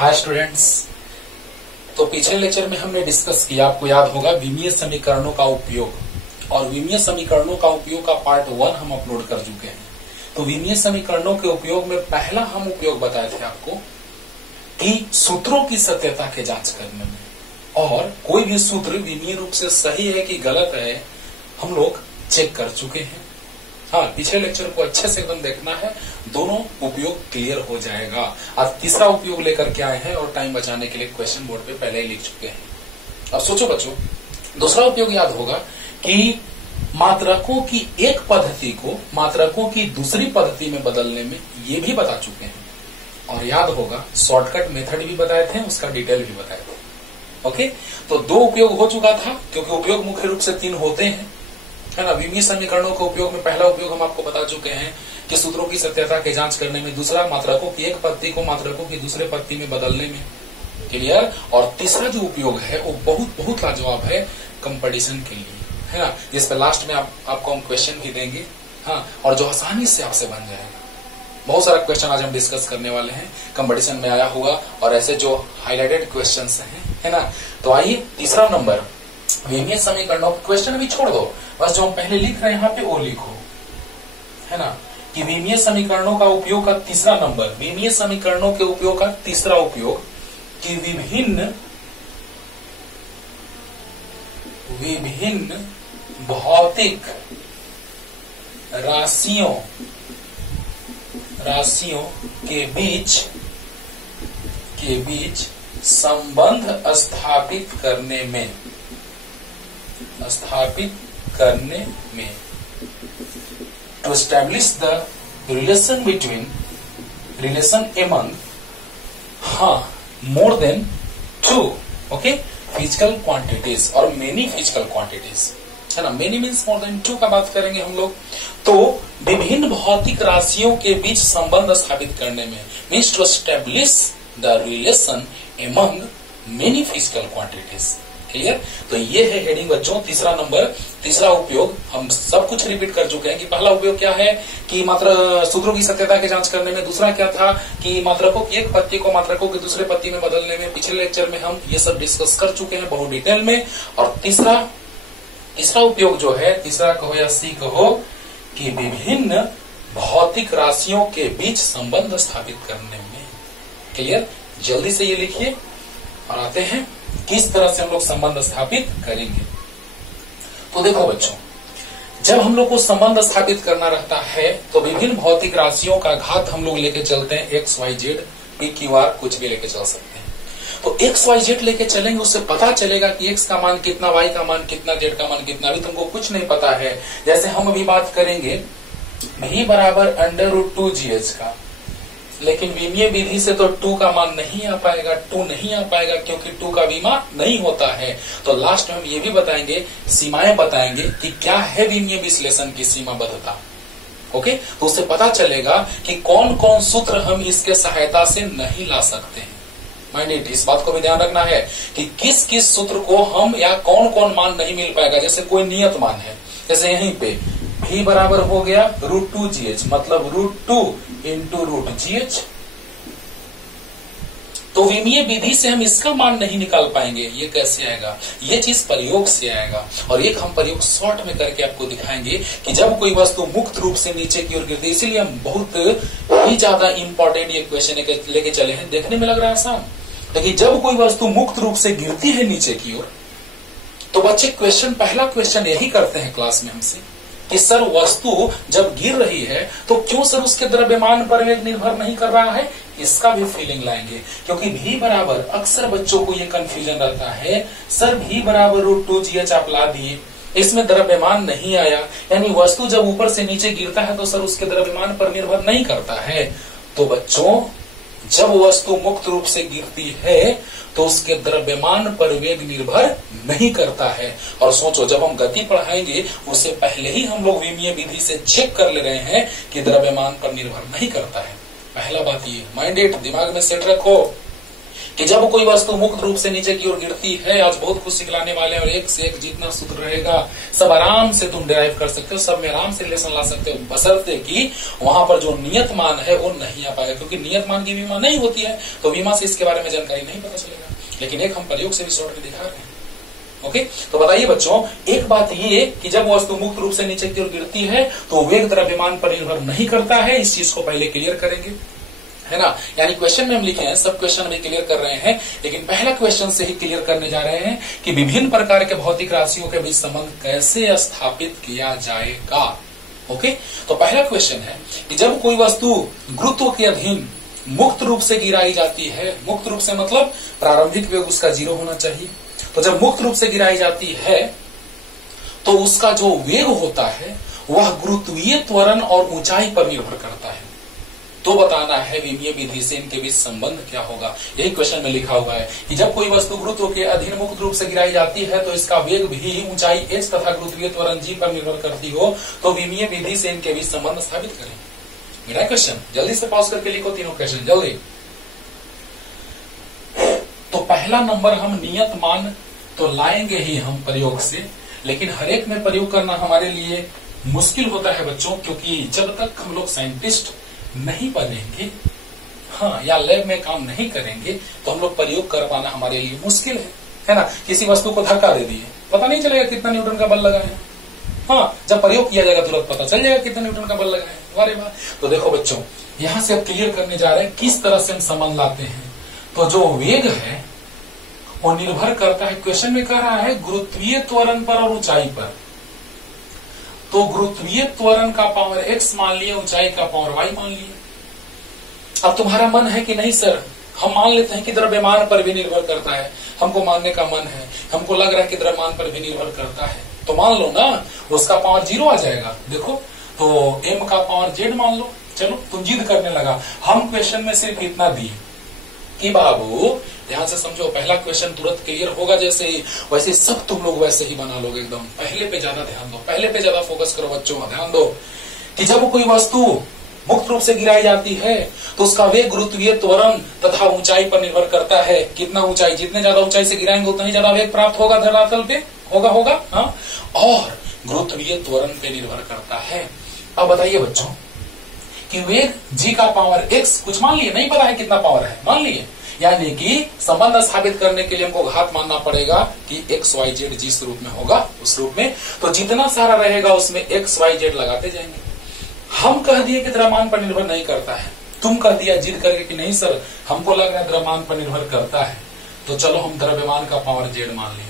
Hi students. तो पिछले lecture में हमने डिस्कस किया, आपको याद होगा, विमीय समीकरणों का उपयोग। और विमीय समीकरणों का उपयोग का पार्ट 1 हम अपलोड कर चुके हैं। तो विमीय समीकरणों के उपयोग में पहला हम उपयोग बताए थे आपको कि सूत्रों की सत्यता के जांच करने में, और कोई भी सूत्र विमीय रूप से सही है कि गलत है हम लोग चेक कर चुके हैं। हाँ, पिछले लेक्चर को अच्छे से एकदम देखना है, दोनों उपयोग क्लियर हो जाएगा। आज तीसरा उपयोग लेकर के आए हैं और टाइम बचाने के लिए क्वेश्चन बोर्ड पे पहले ही लिख चुके हैं। अब सोचो बच्चों, दूसरा उपयोग याद होगा कि मात्रकों की एक पद्धति को मात्रकों की दूसरी पद्धति में बदलने में ये भी बता चुके हैं। और याद होगा शॉर्टकट मेथड भी बताए थे, उसका डिटेल भी बताए थे। ओके, तो 2 उपयोग हो चुका था, क्योंकि उपयोग मुख्य रूप से 3 होते हैं, है ना। विमीय समीकरणों के उपयोग में पहला उपयोग हम आपको बता चुके हैं कि सूत्रों की सत्यता की जांच करने में, दूसरा मात्रकों की एक पद्धति को मात्रकों की दूसरे पद्धति में बदलने में। क्लियर। और तीसरा जो उपयोग है वो बहुत लाजवाब है कंपटीशन के लिए, है ना, जिस पे लास्ट में आपको हम क्वेश्चन भी देंगे। हाँ, और जो आसानी से आपसे बन जाएगा। बहुत सारा क्वेश्चन आज हम डिस्कस करने वाले हैं, कंपटीशन में आया हुआ और ऐसे जो हाईलाइटेड क्वेश्चन है ना। तो आइए, तीसरा नंबर विमीय समीकरणों क्वेश्चन भी छोड़ दो, बस जो हम पहले लिख रहे हैं यहाँ पे वो लिखो, है ना, कि विमीय समीकरणों का उपयोग का तीसरा नंबर, विमीय समीकरणों के उपयोग का तीसरा उपयोग कि विभिन्न भौतिक राशियों के बीच संबंध स्थापित करने में to establish the relation among more than 2 physical quantities और many physical quantities, है ना। many means more than 2 का बात करेंगे हम लोग। तो विभिन्न भौतिक राशियों के बीच संबंध स्थापित करने में means to establish the relation among many physical quantities। Clear. तो ये है हेडिंग बच्चों, तीसरा नंबर, तीसरा उपयोग। हम सब कुछ रिपीट कर चुके हैं कि पहला उपयोग क्या है कि मात्र सूत्रों की सत्यता की जांच करने में, दूसरा क्या था कि मात्रकों की एक पत्ती को मात्रकों की दूसरे पत्ती में बदलने में। पिछले लेक्चर में हम ये सब डिस्कस कर चुके हैं बहुत डिटेल में। और तीसरा उपयोग जो है, तीसरा कहो या सी कहो, कि विभिन्न भौतिक राशियों के बीच संबंध स्थापित करने में। क्लियर। जल्दी से ये लिखिए और आते हैं किस तरह से हम लोग संबंध स्थापित करेंगे। तो देखो बच्चों, जब हम लोग को संबंध स्थापित करना रहता है तो विभिन्न भौतिक राशियों का घात हम लोग लेके चलते हैं, x y z, p q r, कुछ भी लेके चल सकते हैं। तो एक्स वाई जेड लेके चलेंगे, उससे पता चलेगा कि एक्स का मान कितना, वाई का मान कितना, जेड का मान कितना। अभी तुमको कुछ नहीं पता है। जैसे हम अभी बात करेंगे v बराबर √2gh का, लेकिन विमीय विधि से तो 2 का मान नहीं आ पाएगा, 2 नहीं आ पाएगा, क्योंकि 2 का विमा नहीं होता है। तो लास्ट में हम ये भी बताएंगे, सीमाएं बताएंगे कि क्या है विमीय विश्लेषण की सीमाबद्धता। ओके, तो उससे पता चलेगा कि कौन कौन सूत्र हम इसके सहायता से नहीं ला सकते हैं। माइंड, इस बात को भी ध्यान रखना है कि किस किस सूत्र को हम, या कौन कौन मान नहीं मिल पाएगा। जैसे कोई नियत मान है, जैसे यहीं पे v बराबर हो गया √2gh, मतलब √2 इंटू √gh। तो विमीय विधि से हम इसका मान नहीं निकाल पाएंगे। ये कैसे आएगा? ये चीज प्रयोग से आएगा। और एक हम प्रयोग शॉर्ट में करके आपको दिखाएंगे कि जब कोई वस्तु मुक्त रूप से नीचे की ओर गिरती है, इसीलिए हम बहुत ही ज्यादा इंपॉर्टेंट ये क्वेश्चन लेके चले हैं। देखने में लग रहा है आसान, लेकिन जब कोई वस्तु मुक्त रूप से गिरती है नीचे की ओर, तो बच्चे पहला क्वेश्चन यही करते हैं क्लास में हमसे कि सर वस्तु जब गिर रही है तो क्यों सर उसके द्रव्यमान पर वेग निर्भर नहीं कर रहा है? इसका भी फीलिंग लाएंगे, क्योंकि v बराबर, अक्सर बच्चों को ये कंफ्यूजन रहता है, सर v बराबर √2gh आप ला दिए, इसमें द्रव्यमान नहीं आया, यानी वस्तु जब ऊपर से नीचे गिरता है तो सर उसके द्रव्यमान पर निर्भर नहीं करता है। तो बच्चों, जब वस्तु मुक्त रूप से गिरती है तो उसके द्रव्यमान पर वेग निर्भर नहीं करता है। और सोचो, जब हम गति पढ़ाएंगे उससे पहले ही हम लोग विमीय विधि से चेक कर ले रहे हैं कि द्रव्यमान पर निर्भर नहीं करता है। पहला बात ये माइंडेड, दिमाग में सेट रखो कि जब कोई वस्तु मुक्त रूप से नीचे की ओर गिरती है, आज बहुत कुछ सिखलाने वाले हैं और एक से एक जितना सूत्र रहेगा सब आराम से तुम डिराइव कर सकते हो, सब में आराम से रिलेशन ला सकते हो, बशर्ते कि वहां पर जो नियत मान है वो नहीं आ पाएगा, क्योंकि नियत मान की विमा नहीं होती है तो विमा से इसके बारे में जानकारी नहीं पता चलेगा। लेकिन एक हम प्रयोग से भी शॉर्ट में दिखा रहे हैं। ओके, तो बताइए बच्चों, एक बात ये कि जब वस्तु मुक्त रूप से नीचे की ओर गिरती है तो वेग द्रव्यमान पर निर्भर नहीं करता है। इस चीज को पहले क्लियर करेंगे, है ना। यानी क्वेश्चन में हम लिखे हैं, सब क्वेश्चन में क्लियर कर रहे हैं, लेकिन पहला क्वेश्चन से ही क्लियर करने जा रहे हैं कि विभिन्न प्रकार के भौतिक राशियों के बीच संबंध कैसे स्थापित किया जाएगा। ओके, तो पहला क्वेश्चन है कि जब कोई वस्तु गुरुत्व के अधीन मुक्त रूप से गिराई जाती है, मुक्त रूप से मतलब प्रारंभिक वेग उसका 0 होना चाहिए, तो जब मुक्त रूप से गिराई जाती है तो उसका जो वेग होता है वह गुरुत्वीय त्वरण और ऊंचाई पर निर्भर करता है। तो बताना है विमीय विधि से इनके बीच संबंध क्या होगा। यही क्वेश्चन में लिखा हुआ है कि जब कोई वस्तु गुरुत्व के अधीन मुक्त रूप से गिराई जाती है तो इसका वेग भी ऊंचाई h तथा गुरुत्वीय त्वरण g पर निर्भर करती हो, तो विमीय विधि से इनके बीच संबंध साबित करें। मेरा क्वेश्चन जल्दी से पॉज करके लिखो तीनों क्वेश्चन जल्दी। तो पहला नंबर हम नियत मान तो लाएंगे ही हम प्रयोग से, लेकिन हर एक में प्रयोग करना हमारे लिए मुश्किल होता है बच्चों, क्योंकि जब तक हम लोग साइंटिस्ट नहीं बनेंगे, हाँ, या लैब में काम नहीं करेंगे तो हम लोग प्रयोग कर पाना हमारे लिए मुश्किल है ना। किसी वस्तु को धक्का दे दिए, पता नहीं चलेगा कितना न्यूटन का बल लगा है, हाँ, जब प्रयोग किया जाएगा तुरंत पता चल जाएगा कितना न्यूटन का बल लगा है। वारे वाह। तो देखो बच्चों, यहां से अब क्लियर करने जा रहे हैं किस तरह से हम संबंध लाते हैं। तो जो वेग है वो निर्भर करता है, क्वेश्चन में कह रहा है गुरुत्वीय त्वरण पर और ऊंचाई पर। तो गुरुत्वीय त्वरण का पावर x मान लिए, ऊंचाई का पावर y मान लिए। अब तुम्हारा मन है कि नहीं सर, हम मान लेते हैं कि द्रव्यमान पर भी निर्भर करता है, हमको मानने का मन है, हमको लग रहा है कि द्रव्यमान पर भी निर्भर करता है, तो मान लो ना, उसका पावर 0 आ जाएगा। देखो, तो m का पावर z मान लो। चलो, तुम जिद करने लगा, हम क्वेश्चन में सिर्फ इतना दिए कि बाबू ध्यान से समझो, पहला क्वेश्चन तुरंत क्लियर होगा जैसे ही, वैसे सब तुम लोग वैसे ही बना लोगे एकदम। पहले पे ज्यादा ध्यान दो, पहले पे ज्यादा फोकस करो बच्चों, ध्यान दो कि जब कोई वस्तु मुक्त रूप से गिराई जाती है तो उसका वेग गुरुत्वीय त्वरण तथा ऊंचाई पर निर्भर करता है। कितना ऊंचाई, जितने ज्यादा ऊंचाई से गिराएंगे उतना ही ज्यादा वेग प्राप्त होगा धरातल पे, होगा हाँ, और गुरुत्वीय त्वरण पे निर्भर करता है। अब बताइए बच्चों कि वेग g का पावर x, कुछ मान लिए, नहीं पता है कितना पावर है, मान लिए, यानी कि संबंध स्थापित करने के लिए हमको घात मानना पड़ेगा कि x y z जिस रूप में होगा उस रूप में, तो जितना सारा रहेगा उसमें x y z लगाते जाएंगे। हम कह दिए कि द्रव्यमान पर निर्भर नहीं करता है, तुम कह दिया जिद करके कि नहीं सर हमको लग रहा है द्रव्यमान पर निर्भर करता है, तो चलो हम द्रव्यमान का पावर z मान लिए।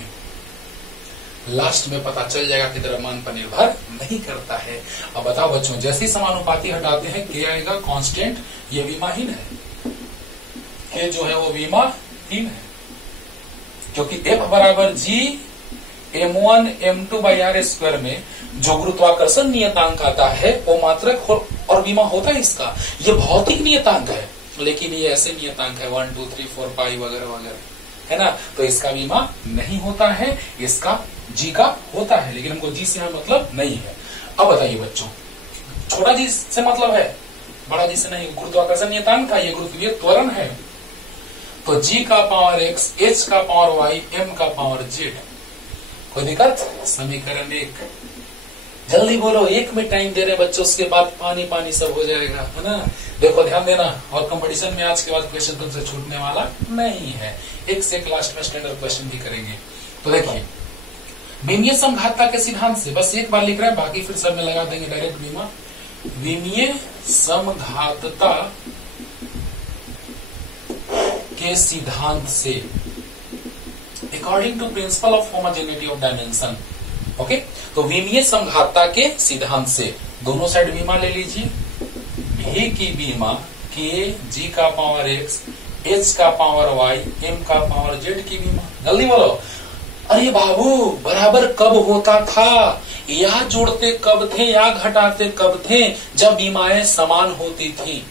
लास्ट में पता चल जाएगा कि द्रव्यमान पर निर्भर नहीं करता है। अब बताओ बच्चों, जैसे ही समानुपाती हटाते हैं क्या आएगा, कांस्टेंट, ये विमाहीन है, के जो है वो विमाहीन है, क्योंकि F बराबर G m1 m2 by r square में जो गुरुत्वाकर्षण नियतांक आता है वो मात्रक और विमा होता है इसका, ये भौतिक नियतांक है, लेकिन ये ऐसे नियतांक है 1 2 3 4 5 वगैरह वगैरह, है ना, तो इसका विमा नहीं होता है, इसका G का होता है, लेकिन हमको G से यहाँ मतलब नहीं है। अब बताइए बच्चों, छोटा G से मतलब है, बड़ा G से नहीं, गुरुत्वाकर्षण नियतांक था, ये गुरुत्वीय त्वरण है, तो G का पावर x, h का पावर y, m का पावर z। कोई दिक्कत? समीकरण 1, जल्दी बोलो, 1 में टाइम दे रहे बच्चों, उसके बाद पानी पानी सब हो जाएगा, है ना। देखो ध्यान देना, और कंपटीशन में आज के बाद क्वेश्चन तुमसे छूटने वाला नहीं है, एक से एक लास्ट में स्टैंडर्ड क्वेश्चन भी करेंगे। तो देखिए, विमीय समघातता के सिद्धांत से, बस एक बार लिख रहे हैं, बाकी फिर सब में लगा देंगे डायरेक्ट बीमा। विमीय समघातता के सिद्धांत से, according to principle of homogeneity of dimension. Okay, तो विमीय समघातता के सिद्धांत से दोनों साइड बीमा ले लीजिए, v की बीमा k, g का पावर x, h का पावर y, m का पावर z की बीमा। जल्दी बोलो। अरे बाबू, बराबर कब होता था, या जोड़ते कब थे या घटाते कब थे, जब बीमाएं समान होती थी।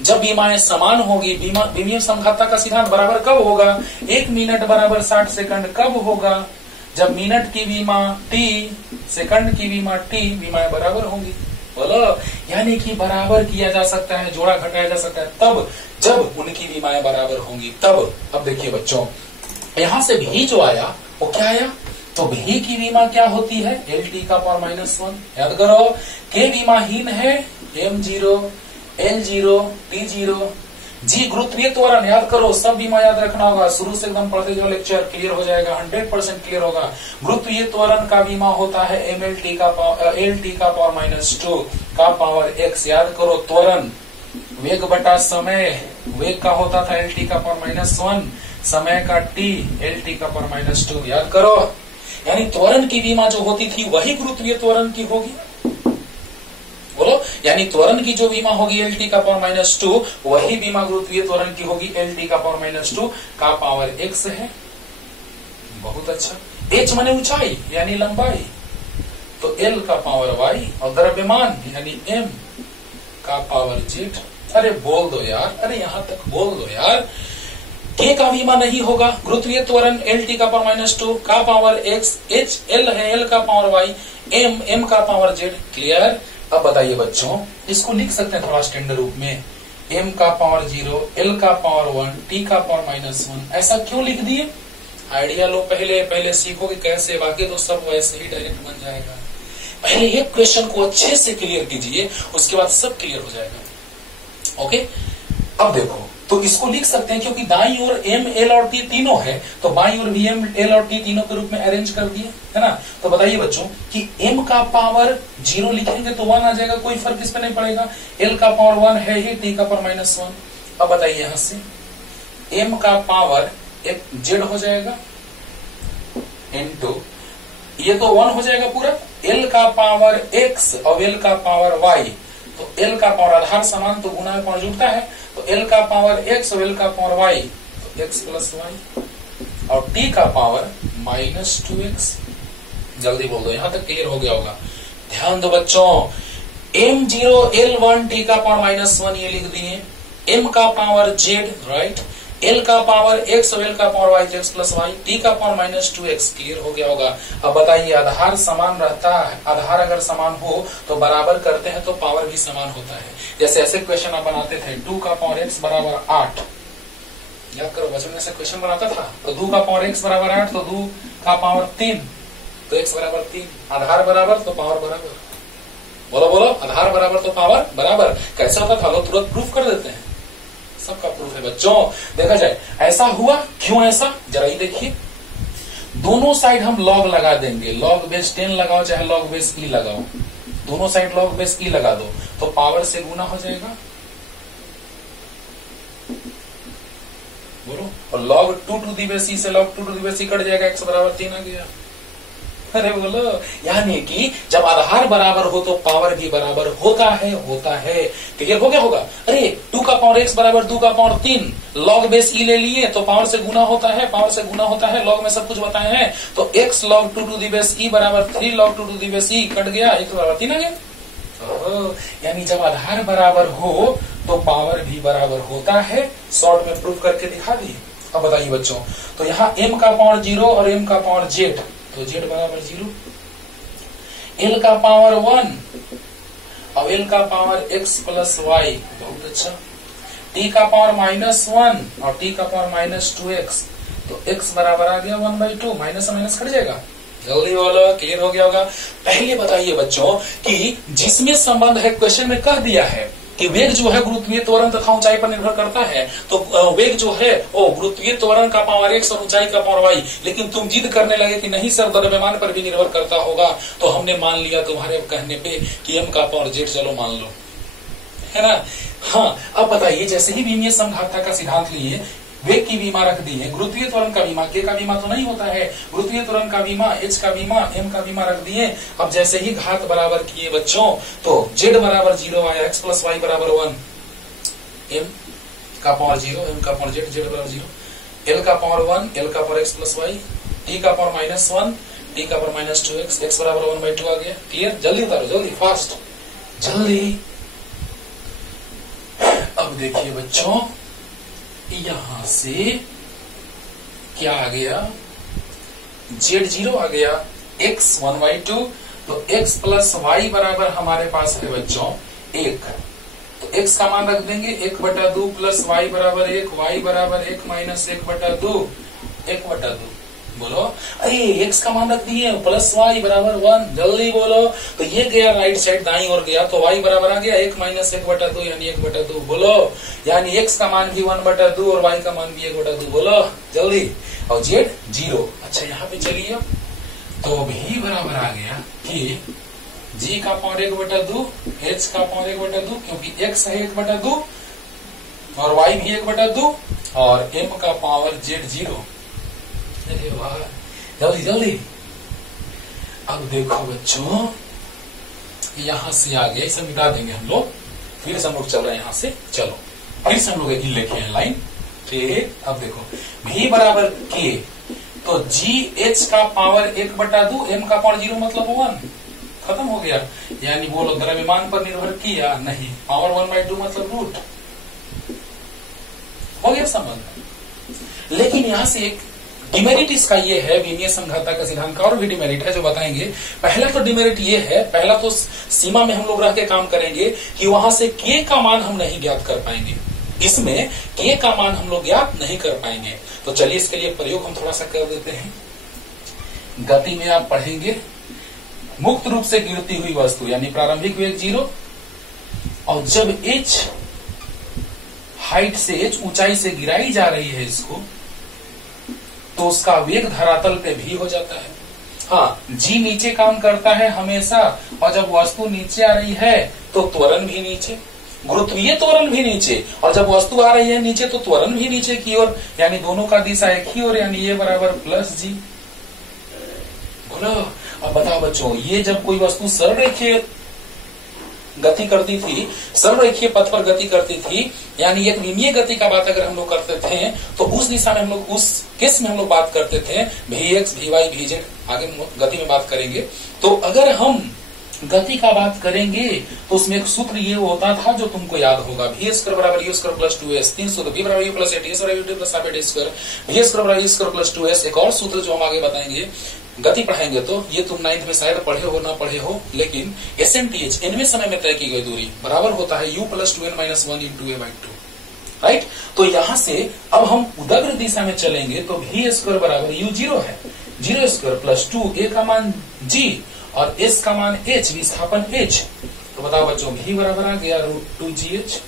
जब बीमाएं समान होगी, विमीय समघातता का सिद्धांत बराबर कब होगा, 1 मिनट बराबर 60 सेकंड कब होगा, जब मिनट की बीमा t, सेकंड की बीमा t, बीमाएं बराबर होंगी। बोलो, यानी कि बराबर किया जा सकता है, जोड़ा घटाया जा सकता है तब जब उनकी विमाएं बराबर होंगी तब। अब देखिए बच्चों, यहां से भी जो आया वो क्या आया, तो भी की विमा क्या होती है, एल टी का पावर -1। याद करो, के विमाहीन है m0, l0, t0। जी गुरुत्वीय त्वरण याद करो, सब बीमा याद रखना होगा, शुरू से एकदम पढ़ते जाओ, लेक्चर क्लियर हो जाएगा, 100% क्लियर होगा। गुरुत्वीय त्वरण का बीमा होता है mlt का lt का पावर -2 का पावर x। याद करो, त्वरण वेग बटा समय, वेग का होता था lt का पावर -1, समय का t, lt का पावर -2। याद करो, यानी त्वरण की बीमा जो होती थी वही गुरुत्वीय त्वरण की होगी। बोलो, यानी त्वरण की जो बीमा होगी lt का पावर -2, वही बीमा गुरुत्वीय त्वरण की होगी lt का पावर -2 का पावर x है। बहुत अच्छा। h माने ऊंचाई यानी लंबाई, तो l का पावर y, और द्रव्यमान यानी m का पावर z। अरे बोल दो यार, अरे यहां तक बोल दो यार। k का बीमा नहीं होगा, गुरुत्वीय त्वरण lt का पावर -2 का पावर x, h l है, l का पावर y, m का पावर z। क्लियर। अब बताइए बच्चों, इसको लिख सकते हैं थोड़ा स्टैंडर्ड रूप में, m का पावर 0, l का पावर 1, t का पावर -1। ऐसा क्यों लिख दिए, आइडिया लो, पहले सीखोगे कैसे, बाकी तो सब वैसे ही डायरेक्ट बन जाएगा। पहले एक क्वेश्चन को अच्छे से क्लियर कीजिए, उसके बाद सब क्लियर हो जाएगा। ओके, अब देखो, तो इसको लिख सकते हैं क्योंकि दाईं ओर m, l और t तीनों है, तो बाईं ओर भी m, l और t तीनों के रूप में अरेंज कर दिए, है ना। तो बताइए बच्चों कि m का पावर 0 लिखेंगे तो 1 आ जाएगा, कोई फर्क इस पे नहीं पड़ेगा। l का पावर 1 है ही, t का पावर -1। अब बताइए यहां से m का पावर एक z हो जाएगा इनटू, ये तो 1 हो जाएगा पूरा, l का पावर x और l का पावर y। तो l का पावर आधार समान तो गुना में पावर जुड़ता है, तो l का पावर x और l का पावर y, तो x प्लस y, और t का पावर -2x। जल्दी बोल दो, यहां तक क्लियर हो गया होगा। ध्यान दो बच्चों, m0 l1 t का पावर -1 ये लिख दिए, m का पावर z, राइट, l का पावर x और l का power y, x plus y, t का पावर -2x। क्लियर हो गया होगा। अब बताइए, आधार समान रहता है, आधार अगर समान हो तो बराबर करते हैं तो पावर भी समान होता है। जैसे ऐसे क्वेश्चन आप बनाते थे, 2 का पावर x बराबर 8। याद करो, बचपन में ऐसे क्वेश्चन बनाता था, तो 2 का पावर x बराबर 8, तो 2 का पावर 3, तो x बराबर 3। आधार बराबर तो पावर बराबर। बोलो बोलो, आधार बराबर तो पावर बराबर। कैसा होता था, लोग तुरंत प्रूफ कर देते हैं, सबका प्रूफ है बच्चों। देखा जाए ऐसा हुआ, क्यों ऐसा, जरा ही देखिए। दोनों साइड हम लॉग लगा देंगे, लॉग बेस 10 लगाओ चाहे लॉग बेस e लगाओ, दोनों साइड लॉग बेस e लगा दो तो पावर से गुना हो जाएगा। बोलो, और log 2 to the base e से log 2 to the base e cut जाएगा, x बराबर 3 आ गया। अरे बोलो, यानी कि जब आधार बराबर हो तो पावर भी बराबर होता है। क्लियर हो गया होगा। अरे 2 का पावर x बराबर 2 का पावर 3, लॉग बेस e ले लिए तो पावर से गुना होता है, पावर से गुना होता है, लॉग में सब कुछ बताए हैं। तो x log 2 to the base e बराबर 3 log 2 to the base e cut गया, x बराबर 3 आ गया। यानी जब आधार बराबर हो तो पावर भी बराबर होता है। शॉर्ट में प्रूफ करके दिखा दिए। अब बताइए बच्चों, तो यहाँ m का पावर 0 और m का पावर z, तो z बराबर 0, l का पावर 1 और l का पावर x प्लस y, बहुत अच्छा, t का पावर -1 और t का पावर -2x, तो x बराबर आ गया 1/2, माइनस माइनस कट जाएगा। जल्दी बोलो, क्लियर हो गया होगा। पहले बताइए बच्चों कि जिसमें संबंध है, क्वेश्चन में कह दिया है कि वेग जो है गुरुत्वीय त्वरण तथा ऊंचाई पर निर्भर करता है, तो वेग जो है वो गुरुत्वीय त्वरण का पावर x और ऊंचाई का पावर y। लेकिन तुम जिद करने लगे कि नहीं सर, द्रव्यमान पर भी निर्भर करता होगा, तो हमने मान लिया तुम्हारे कहने पे कि m का पावर z, चलो मान लो, है ना। हाँ, अब बताइए, जैसे ही बीमीय समघातता का सिद्धांत लिए, वेग की बीमा रख दी है, गुरुत्वीय त्वरण का बीमा, k का बीमा तो नहीं होता है, गुरुत्वीय त्वरण का बीमा, h का बीमा, m का बीमा रख दिए। अब जैसे ही घात बराबर किए बच्चों, तो z बराबर 0 आया, x प्लस y बराबर 1, m का पावर 0, m का पावर z, z बराबर 0, l का पावर 1, l का power x plus y, t का पावर -1, t का पावर -2x, x बराबर 1/2 आ गया। क्लियर? जल्दी उतारो, जल्दी, फास्ट, जल्दी। अब देखिए बच्चों, यहां से क्या आ गया, z0 आ गया, x 1/2, तो x प्लस y बराबर हमारे पास है बच्चों 1, तो x का मान रख देंगे 1/2 प्लस y बराबर 1, y बराबर 1 माइनस 1/2, 1/2। बोलो, अरे x का मान रख दिए प्लस y बराबर 1, जल्दी बोलो। तो ये गया राइट साइड दाईं ओर गया, तो y बराबर आ गया 1 माइनस 1/2 यानी 1/2। बोलो, यानी x का मान भी 1/2 और y का मान भी 1/2। बोलो जल्दी। और z 0। अच्छा यहाँ पे चलिए, तो भी बराबर आ गया कि g का पावर 1/2, h का पावर 1/2, क्योंकि x है 1/2 और y भी 1/2 और m का पावर z 0। अरे वाह, जल्दी जल्दी। अब देखो बच्चों, यहां से आगे इसे मिटा देंगे हम लोग, फिर से हम लोग चल रहे हैं यहां से। चलो फिर से हम लोग एक लिखे हैं लाइन। ठीक, अब देखो v बराबर k, तो जी एच का पावर 1/2, m का पावर 0 मतलब 1, खत्म हो गया। यानी बोलो द्रव्यमान पर निर्भर किया नहीं, पावर 1/2 मतलब रूट, हो गया संबंध। लेकिन यहां से एक डिमेरिट इसका ये है, विमीय समझौता का सिद्धांत का और भी डिमेरिट है जो बताएंगे। पहला तो डिमेरिट ये है, पहला तो सीमा में हम लोग रह के काम करेंगे कि वहां से k का मान हम नहीं ज्ञात कर पाएंगे, इसमें k का मान हम लोग ज्ञात नहीं कर पाएंगे। तो चलिए इसके लिए प्रयोग हम थोड़ा सा कर देते हैं। गति में आप पढ़ेंगे, मुक्त रूप से गिरती हुई वस्तु यानी प्रारंभिक वेग 0, और जब h हाइट से, h ऊंचाई से गिराई जा रही है इसको, तो उसका वेग धरातल पे भी हो जाता है। हाँ, g नीचे काम करता है हमेशा, और जब वस्तु नीचे आ रही है तो त्वरण भी नीचे, गुरुत्वीय त्वरण भी नीचे, और जब वस्तु आ रही है नीचे तो त्वरण भी नीचे की ओर, यानी दोनों का दिशा एक ही ओर, यानी ये बराबर प्लस g। बोलो, अब बताओ बच्चों, ये जब कोई वस्तु सरल गति करती थी, सर्व रेखीय पथ पर गति करती थी, यानी एक विमीय गति का बात अगर हम लोग करते थे तो उस दिशा में हम लोग, उस केस में हम लोग बात करते थे Vx, Vy, Vz, आगे गति में बात करेंगे। तो अगर हम गति का बात करेंगे तो उसमें एक सूत्र ये होता था जो तुमको याद होगा, v² बराबर u² प्लस 2s, 3 सूत्र, v बराबर u प्लस 8s बराबर u प्लस 8s², v² बराबर u² प्लस 2s। एक और सूत्र जो हम आगे बताएंगे, गति पढ़ाएंगे तो ये तुम 9th में शायद पढ़े हो ना पढ़े हो, लेकिन SMTH इनमें समय में तय की गई दूरी बराबर होता है u plus 2n minus 1 into a/2, right. तो यहां से अब हम उदग्र दिशा में चलेंगे तो v² बराबर u 0 है, 0² प्लस 2, a का मान g और s का मान h, विस्थापन h। तो बताओ बच्चों, v बराबर आ गया √2gh,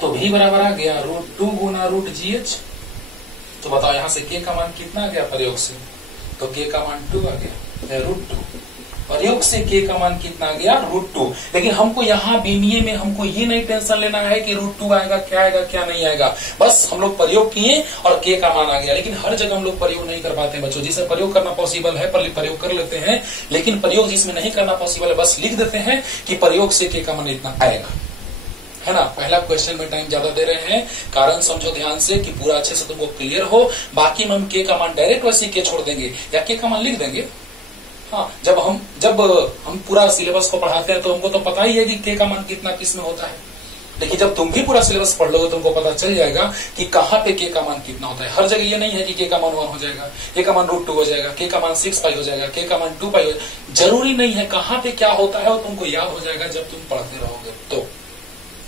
तो v बराबर आ गया √2 गुना √gh। तो बताओ यहां से k का मान कितना आ गया प्रयोग से, तो k का मान 2 आ गया, √2। प्रयोग से k का मान कितना आ गया, √2। लेकिन हमको यहाँ बीमीय में हमको ये नहीं टेंशन लेना है कि √2 आएगा क्या नहीं आएगा, बस हम लोग प्रयोग किए और k का मान आ गया। लेकिन हर जगह हम लोग प्रयोग नहीं कर पाते बच्चों, जिसे प्रयोग करना पॉसिबल है पर प्रयोग कर लेते हैं, लेकिन प्रयोग जिसमें नहीं करना पॉसिबल है बस लिख देते हैं कि प्रयोग से k का मान इतना आएगा, है ना। पहला क्वेश्चन में टाइम ज्यादा दे रहे हैं, कारण समझो ध्यान से कि पूरा अच्छे से तुमको क्लियर हो। बाकी में हम k का मान डायरेक्ट वैसे के छोड़ देंगे या k का मान लिख देंगे। हाँ, जब हम पूरा सिलेबस को पढ़ाते हैं तो हमको तो पता ही है कि k का मान कितना किस में होता है, लेकिन जब तुम भी पूरा सिलेबस पढ़ लोगे तुमको पता चल जाएगा कि कहाँ पे k का मान कितना होता है। हर जगह ये नहीं है कि k का मान 1 हो जाएगा, k का मान √2 हो जाएगा, k का मान 6 पाई हो जाएगा, k का मान 2 पाई हो जाएगा, जरूरी नहीं है। कहाँ पे क्या होता है वो तुमको याद हो जाएगा जब तुम पढ़ते रहोगे तो,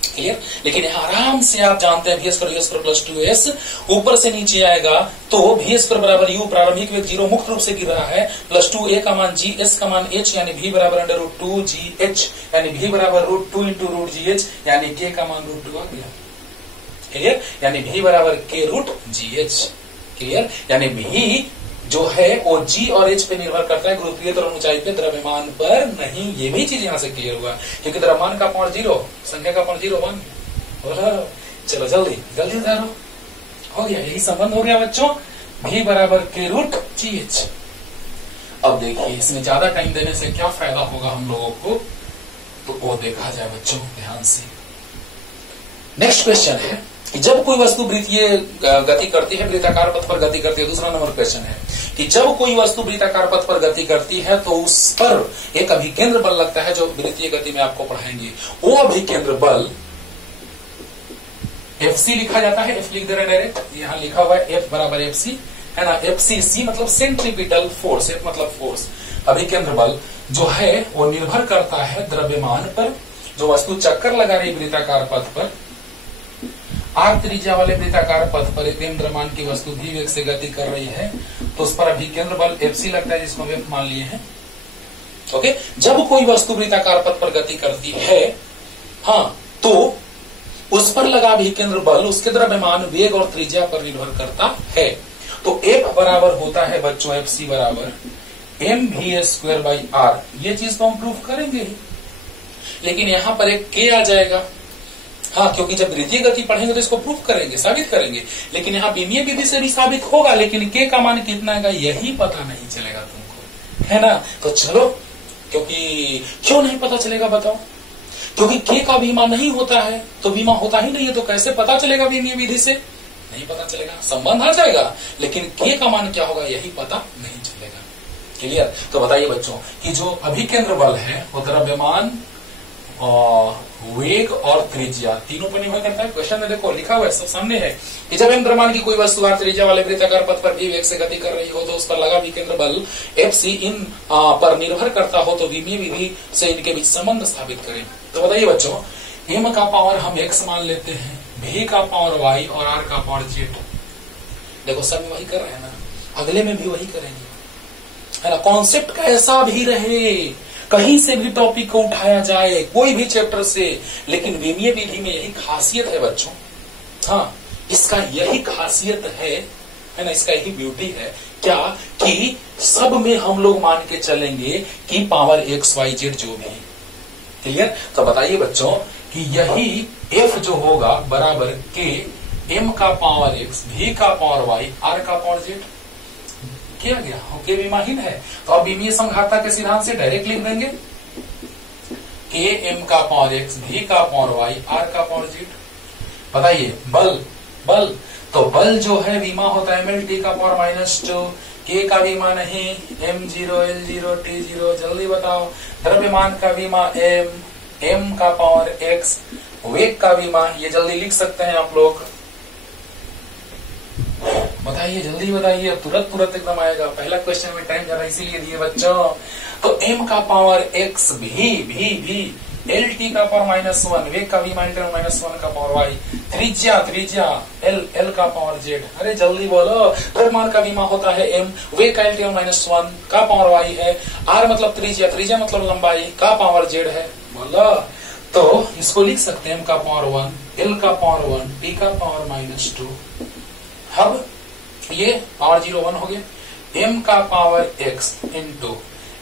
क्लियर। लेकिन यहाँ आराम से आप जानते हैं v² प्लस 2s ऊपर से नीचे आएगा तो v² बराबर u, प्रारंभिक वेग 0 मुक्त रूप से गिर रहा है, प्लस 2 a का मान g, s का मान h, यानी v बराबर √2gh, यानी v बराबर √2 इंटू √gh, यानी k का मान √2 आ गया, क्लियर। यानी v बराबर k√gh, क्लियर। यानी v जो है वो g और h पे निर्भर करता है, गुरुत्वीय त्वरण ऊंचाई पे, द्रव्यमान पर नहीं। ये भी चीज यहाँ से क्लियर हुआ, क्योंकि द्रव्यमान का पावर 0, संख्या का पावर 0 1। चलो जल्दी जल्दी करो, हो गया, यही संबंध हो गया बच्चों, v बराबर k√gh। अब देखिए इसमें ज्यादा टाइम देने से क्या फायदा होगा हम लोगों को, तो वो देखा जाए बच्चों ध्यान से। नेक्स्ट क्वेश्चन है, जब कोई वस्तु वृत्तीय गति करती है, वृत्ताकार पथ पर गति करती है। दूसरा नंबर क्वेश्चन है कि जब कोई वस्तु वृत्ताकार पथ पर गति करती है तो उस पर एक अभिकेंद्र बल लगता है, जो वृत्तीय गति में आपको पढ़ाएंगे। वो अभिकेंद्र बल Fc लिखा जाता है, F लिख दे रहे हैं डायरेक्ट, यहाँ लिखा हुआ है F बराबर Fc, है ना। FCC मतलब सेंट्रीपिटल फोर्स, F मतलब फोर्स। अभिकेंद्र बल जो है वो निर्भर करता है द्रव्यमान पर, जो वस्तु चक्कर लगा रही वृत्ताकार पथ पर, आर त्रिज्या वाले वृत्ताकार पथ पर एक द्रव्यमान की वस्तु v वेग से गति कर रही है, तो उस पर अभिकेंद्र बल Fc लगता है, जिसको हम मान लिए हैं। ओके, जब कोई वस्तु वृत्ताकार पथ पर गति करती है, हाँ, तो उस पर लगा अभिकेंद्र बल उसके द्रव्यमान, वेग और त्रिज्या पर निर्भर करता है। तो F बराबर होता है बच्चों, Fc बराबर mv²/r। ये चीज तो हम प्रूफ करेंगे ही, लेकिन यहां पर एक k आ जाएगा। हाँ, क्योंकि जब द्वितीय गति पढ़ेंगे तो इसको प्रूफ करेंगे, साबित करेंगे, लेकिन यहाँ बीमीय विधि से भी साबित होगा, लेकिन के का मान कितना आएगा यही पता नहीं चलेगा तुमको, है ना। तो चलो, क्योंकि क्यों नहीं पता चलेगा बताओ? क्योंकि के का बीमा नहीं होता है, तो बीमा होता ही नहीं है, तो कैसे पता चलेगा बीमीय विधि से? नहीं पता चलेगा, संबंध आ जाएगा, लेकिन के का मान क्या होगा यही पता नहीं चलेगा। क्लियर? तो बताइए बच्चों कि जो अभिकेंद्र बल है वो द्रव्यमान, वेग और त्रिज्या तीनों पर निर्भर करता है। क्वेश्चन में देखो लिखा हुआ है, सब सामने है कि जब m द्रव्यमान की कोई वस्तु r त्रिज्या वाले वृत्ताकार पथ पर v वेग से गति कर रही हो, तो उस पर लगा विकेंद्र बल Fc इन पर निर्भर करता हो, तो विमीय विधि से इनके बीच संबंध स्थापित करें। तो बताइए बच्चों, m का पावर हम x मान लेते हैं, v का पावर y और r का पावर z। देखो सब में वही कर रहे हैं ना, अगले में भी वही करेंगे, है ना। कॉन्सेप्ट कैसा भी रहे, कहीं से भी टॉपिक को उठाया जाए, कोई भी चैप्टर से, लेकिन विमीय विधि में यही खासियत है बच्चों। हाँ, इसका यही खासियत है ना, इसका यही ब्यूटी है क्या, कि सब में हम लोग मान के चलेंगे कि पावर x y z जो भी। क्लियर? तो बताइए बच्चों कि यही f जो होगा बराबर k m का पावर x, v का पावर y, r का पावर z किया गया, के विमाहीन है। तो अब विमीय समघाता के सिद्धांत से डायरेक्ट लिख देंगे के m का पावर x, v का पावर y, r का पावर z। बताइए बल, तो बल जो है विमा होता है mlt का पावर -2, k का विमा नहीं, m0 l0 t0। जल्दी बताओ, द्रव्यमान का विमा m का पावर x, वेग का विमा, ये जल्दी लिख सकते हैं आप लोग। बताइए, जल्दी बताइए, तुरंत एकदम आएगा। पहला क्वेश्चन में टाइम ज्यादा इसीलिए दिए बच्चों। तो m का power x, v l t का पावर -1, वेग का v -1 का पावर y, त्रिज्या l का पावर z। अरे जल्दी बोलो, द्रव्यमान का विमा होता है m, वेग का l -1 का पावर y है, r मतलब त्रिज्या मतलब लंबाई का पावर z है। बोलो, तो इसको लिख सकते हैं m का पावर 1, l का पावर 1, t का पावर -2। अब ये पावर 0 1 हो गया, m का पावर x इंटू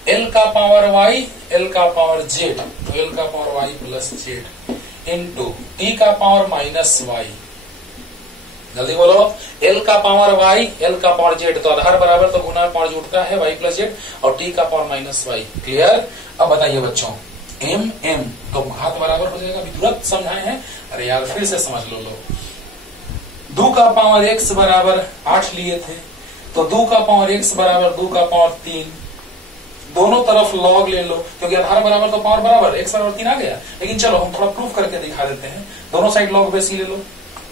l का पावर y, l का पावर z, तो l का power y plus z into t का पावर -y। जल्दी बोलो, l का पावर y, l का पावर z, तो आधार बराबर तो गुना पावर जुड़ता है y प्लस z, और t का पावर -y। क्लियर? अब बताइए बच्चों, m तो हाथ बराबर हो जाएगा, अभी तुरंत समझाए हैं। अरे यार फिर से समझ लो लोग, 2 का पावर x बराबर 8 लिए थे, तो 2 का पावर x बराबर 2 का पावर 3, दोनों तरफ लॉग ले लो, क्योंकि आधार बराबर तो पावर बराबर, x बराबर 3 आ गया। लेकिन चलो हम थोड़ा प्रूफ करके दिखा देते हैं, दोनों साइड लॉग बेस ले लो,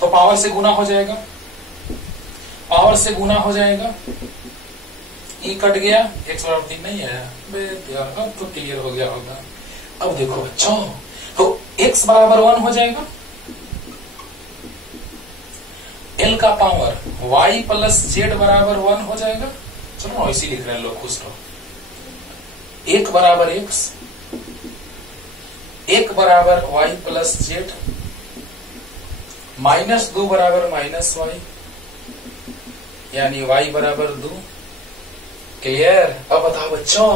तो पावर से गुना हो जाएगा, पावर से गुना हो जाएगा, e कट गया, x बराबर 3 नहीं आया। यार अब तो क्लियर हो गया होगा। अब देखो बच्चों, तो x बराबर 1 हो जाएगा, l का पावर y प्लस z बराबर 1 हो जाएगा। चलो ना इसी लिख रहे हैं लोग, खुश तो 1 बराबर x, 1 बराबर y प्लस z, -2 बराबर -y, यानी y बराबर 2। क्लियर? अब बताओ बच्चों,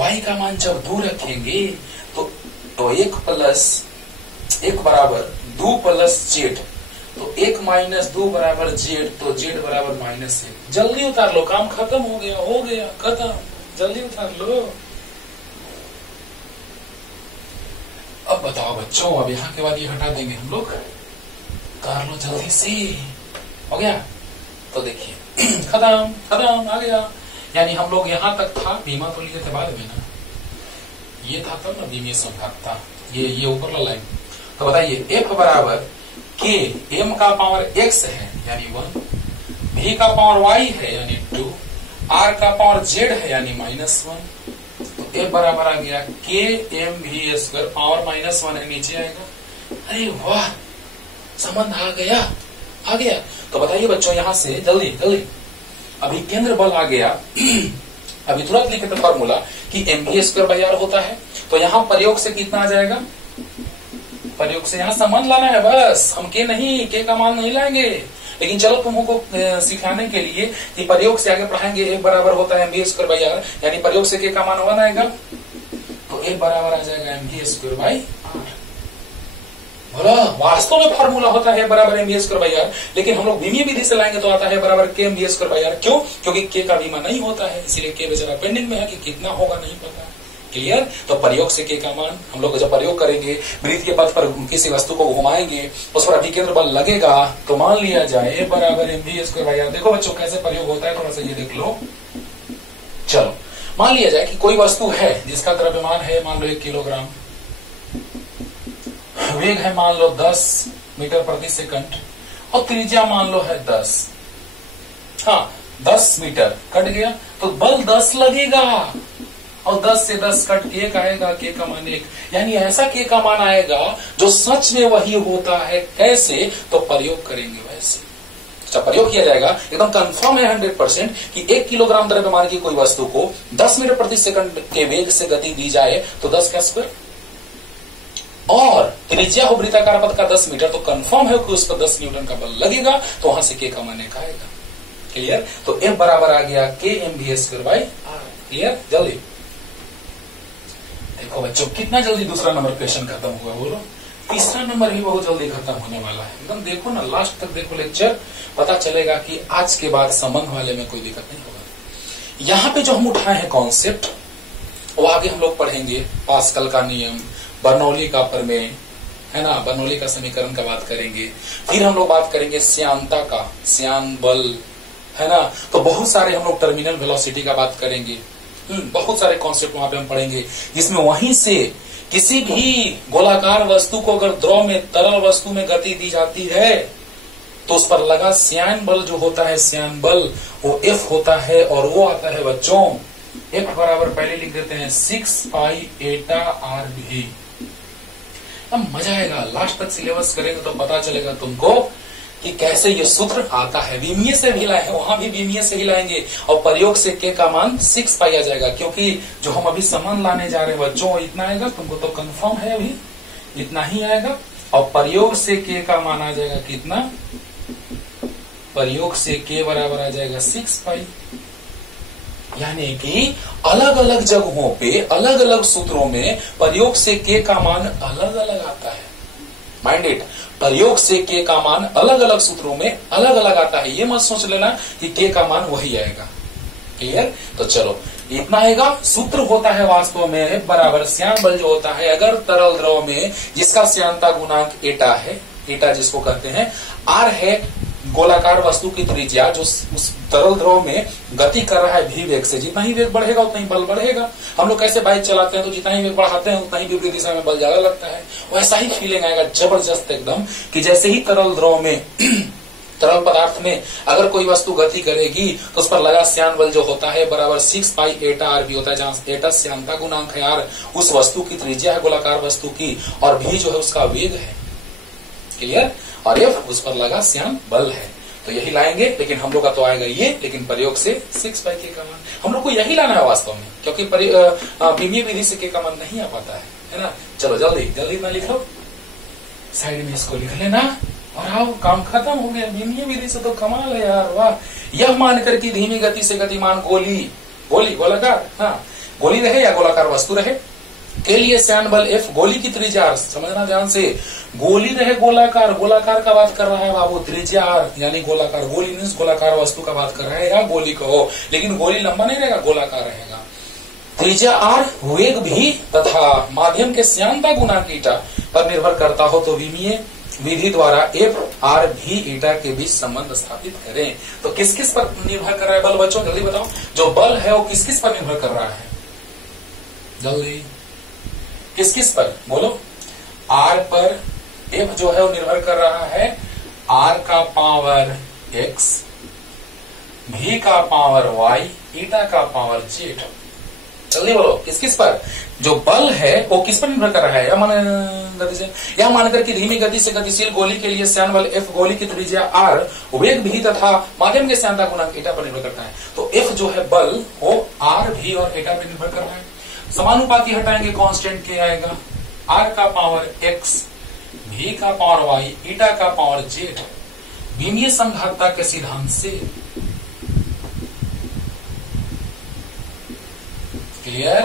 y का मान जब 2 रखेंगे तो 1 बराबर 2 प्लस z, तो 1 - 2 बराबर z, तो z बराबर -1। जल्दी उतार लो, काम खत्म हो गया खत्म, जल्दी उतार लो। अब बताओ बच्चों, अब यहाँ के बाद ये हटा देंगे हम लोग, उतार लो जल्दी से। हो गया? तो देखिए खत्म आ गया। यानी हम लोग यहाँ तक था, बीमा तो लिए थे बाद में ना, ये था तब ना बीमीय समघाता, ये ऊपर वाला लाइन। तो बताइए f बराबर k, m का पावर x है यानी 1, v का पावर y है यानी 2, r का पावर z है यानी -1, तो F बराबर आ गया के एम वी स्क्वायर, पावर -1 है नीचे आएगा। अरे वाह, संबंध आ गया। तो बताइए बच्चों यहां से जल्दी जल्दी, अभी केंद्र बल आ गया। अभी तुरंत लिखे थे फॉर्मूला कि mv स्क्वायर बाई आर होता है, तो यहाँ प्रयोग से कितना आ जाएगा? प्रयोग से यहाँ संबंध लाना है बस, हम के नहीं, के का मान नहीं लाएंगे। लेकिन चलो तुमको सिखाने के लिए कि प्रयोग से आगे पढ़ाएंगे। F बराबर होता है mv स्क्वायर बाई आर, यानी प्रयोग से के का मान 1 आएगा, तो F बराबर आ जाएगा mv स्क्वायर बाई आर। बोला वास्तव में फॉर्मूला होता है बराबर mv स्क्वायर बाई आर, लेकिन हम लोग विमीय विधि से लाएंगे तो आता है बराबर के mv स्क्वायर बाई आर। क्यों? क्योंकि के का बीमा नहीं होता है, इसीलिए के बेचारा पेंडिंग में है कि कितना होगा नहीं पता। क्लियर? तो प्रयोग से के का मान हम लोग जब प्रयोग करेंगे, वृत्त के पथ पर किसी वस्तु को घुमाएंगे, उस पर अभिकेंद्र बल लगेगा, तो मान लिया जाए F बराबर mv स्क्वायर बाई आर। देखो बच्चों कैसे प्रयोग होता है, थोड़ा सा ये देख लो। चलो मान लिया जाए कि कोई वस्तु है जिसका द्रव्यमान है मान लो 1 किलोग्राम, वेग है मान लो 10 मीटर प्रति सेकंड, और त्रिज्या मान लो है 10। हाँ 10 मीटर कट गया तो बल 10 लगेगा, और 10 से 10 कट के एक आएगा, के का मान 1, यानी ऐसा के का मान आएगा जो सच में वही होता है। कैसे? तो प्रयोग करेंगे वैसे। अच्छा, प्रयोग किया जाएगा, एकदम कंफर्म है 100% कि 1 किलोग्राम द्रव्यमान की कोई वस्तु को 10 मीटर प्रति सेकंड के वेग से गति दी जाए तो 10 का स्क्वायर, और त्रिज्या हो वृत्ताकार पथ का 10 मीटर, तो कंफर्म है कि उस पर 10 न्यूटन का बल लगेगा, तो वहां से के का मान 1 आएगा। क्लियर? तो F बराबर आ गया के mv square by r. Clear? जल्दी देखो बच्चों कितना जल्दी दूसरा नंबर क्वेश्चन खत्म हुआ, बोलो। तीसरा नंबर भी बहुत जल्दी खत्म होने वाला है। एकदम देखो ना, लास्ट तक देखो लेक्चर, पता चलेगा कि आज के बाद संबंध वाले में कोई दिक्कत नहीं होगा। यहाँ पे जो हम उठाए हैं कॉन्सेप्ट, वो आगे हम लोग पढ़ेंगे। पास्कल का नियम, बर्नौली का प्रमेय, है ना, बर्नौली का समीकरण का बात करेंगे। फिर हम लोग बात करेंगे श्यानता का, श्यान बल, है ना। तो बहुत सारे हम लोग टर्मिनल वेलोसिटी का बात करेंगे। बहुत सारे कॉन्सेप्ट वहां पे हम पढ़ेंगे, जिसमें वहीं से किसी भी गोलाकार वस्तु को अगर द्रव में, तरल वस्तु में गति दी जाती है, तो उस पर लगा श्यान बल जो होता है, श्यान बल, वो F होता है, और वो आता है बच्चों F बराबर पहले लिख देते हैं 6 पाई एटा आर भी। अब मजा आएगा, लास्ट तक सिलेबस करेंगे तो पता चलेगा तुमको कि कैसे ये सूत्र आता है। विमीय से भी लाए, वहां भी विमीय से ही लाएंगे, और प्रयोग से के का मान 6 पाया जाएगा, क्योंकि जो हम अभी संबंध लाने जा रहे हैं बच्चों इतना आएगा, तुमको तो कंफर्म है अभी इतना ही आएगा। और प्रयोग से के का मान आ जाएगा कितना? प्रयोग से के बराबर आ जाएगा 6 पाई। यानी कि अलग अलग जगहों पे अलग अलग सूत्रों में प्रयोग से के का मान अलग अलग आता है। माइंड इट, प्रयोग से के का मान अलग अलग सूत्रों में अलग अलग आता है। ये मत सोच लेना कि के का मान वही आएगा। क्लियर? तो चलो इतना आएगा। सूत्र होता है वास्तव में F बराबर श्यान बल जो होता है, अगर तरल द्रव में जिसका श्यानता गुणांक एटा है, एटा जिसको कहते हैं, आर है गोलाकार वस्तु की त्रिज्या, जो उस तरल द्रव में गति कर रहा है भी वेग से, जितना ही वेग बढ़ेगा उतना ही बल बढ़ेगा। हम लोग कैसे बाइक चलाते हैं तो जितना ही वेग बढ़ाते हैं उतना ही विपरीत दिशा में बल ज्यादा लगता है। वैसा ही फीलिंग आएगा जबरदस्त एकदम, कि जैसे ही तरल द्रव में तरल पदार्थ में अगर कोई वस्तु गति करेगी तो उस पर लगा श्यान बल जो होता है बराबर 6 पाई एटा आर भी होता है, जहां एटा श्यानता गुणांक है, आर उस वस्तु की त्रिज्या है गोलाकार वस्तु की, और भी जो है उसका वेग है। क्लियर? और F उस पर लगा श्यान बल है। तो यही लाएंगे, लेकिन हम लोग का तो आएगा ये, लेकिन प्रयोग से 6 पाई के का मान हम लोग को यही लाना है वास्तव में, क्योंकि विमीय विधि से के का मान नहीं आ पाता है ना। चलो जल्दी जल्दी इतना लिख लो, साइड में इसको लिख लेना, और आओ काम खत्म हो गया। विमीय विधि से तो कमाल है यार, वाह। यह मानकर की धीमी गति से गतिमान गोलाकार, हाँ गोली रहे या गोलाकार वस्तु रहे, के लिए श्यान बल F, गोली की त्रिज्या, समझना ध्यान से, गोली रहे गोलाकार, गोलाकार का बात कर रहा है बाबू, त्रिज्या आर यानी गोलाकार, गोली मीन्स गोलाकार वस्तु का बात कर रहा है, या गोली कहो, लेकिन गोली लंबा नहीं रहेगा, गोलाकार रहेगा। त्रिज्या आर, वेग भी तथा माध्यम के श्यानता गुणांक ईटा पर निर्भर करता हो तो विमीय विधि द्वारा F, R भी ईटा के बीच संबंध स्थापित करें। तो किस किस पर निर्भर कर रहा है बल बच्चों, जल्दी बताओ। जो बल है वो किस किस पर निर्भर कर रहा है, जल्दी किस किस पर बोलो। R पर F जो है वो निर्भर कर रहा है R का पावर X, V का पावर Y, ईटा का पावर Z। जल्दी बोलो, किस किस पर? जो बल है वो किस पर निर्भर कर रहा है? गति से, यह मानकर कि धीमी गति से गतिशील गोली के लिए श्यान बल F, गोली की त्रिज्या R, वेग भी तथा माध्यम के श्यानता गुणांक एटा पर निर्भर करता है। तो F जो है बल वो R भी और एटा पर निर्भर कर रहा है। समानुपाती हटाएंगे, कांस्टेंट क्या आएगा? R का पावर X, V का पावर Y, एटा का पावर Z, विमीय संघातता के सिद्धांत से। क्लियर?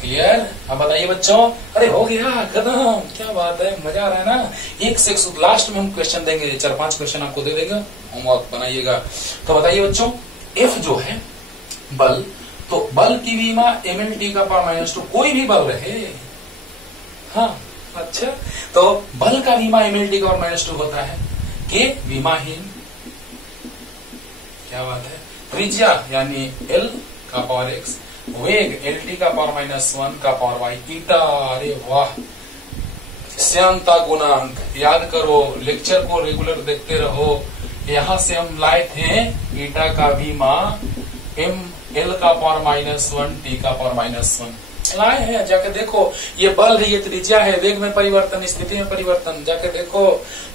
क्लियर? अब बताइए बच्चों। अरे हो गया, खत्म। क्या बात है, मजा आ रहा है ना? एक से लास्ट में हम क्वेश्चन देंगे, 4-5 क्वेश्चन आपको दे देगा, होमवर्क बनाइएगा। तो बताइए बच्चों, F जो है बल, तो बल की विमा mLT का पावर -2, कोई भी बल रहे। हाँ, अच्छा, तो बल का विमा mLT का पावर -2 होता है कि विमाहीन, क्या बात है, त्रिज्या यानी L का पावर X, वेग LT का पावर -1 का पावर Y, ईटा। अरे वाह, श्यानता गुणांक याद करो, लेक्चर को रेगुलर देखते रहो। यहां से हम लाए थे ईटा का विमा L का पावर -1, T का पावर -1 लाए हैं। जाके देखो, ये बल है, ये त्रिज्या है, वेग में परिवर्तन, स्थिति में परिवर्तन, जाके देखो।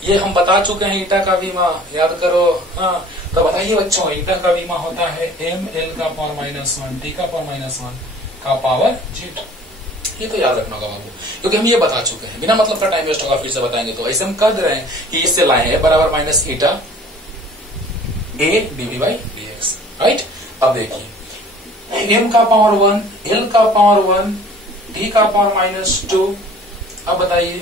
ये हम बता चुके हैं, ईटा का विमा याद करो। हाँ, तो बताइए बच्चों, ईटा का विमा होता है mL का पावर -1, T का पावर -1 का पावर Z। ये तो याद रखना होगा बाबू, क्योंकि हम ये बता चुके हैं, बिना मतलब का टाइम वेस्ट होगा, फिर से बताएंगे। तो ऐसे हम कर दे रहे हैं कि इससे लाए हैं बराबर minus eta A dV/dx, right. अब देखिए, m का पावर 1, L का पावर 1, T का पावर -2। अब बताइए,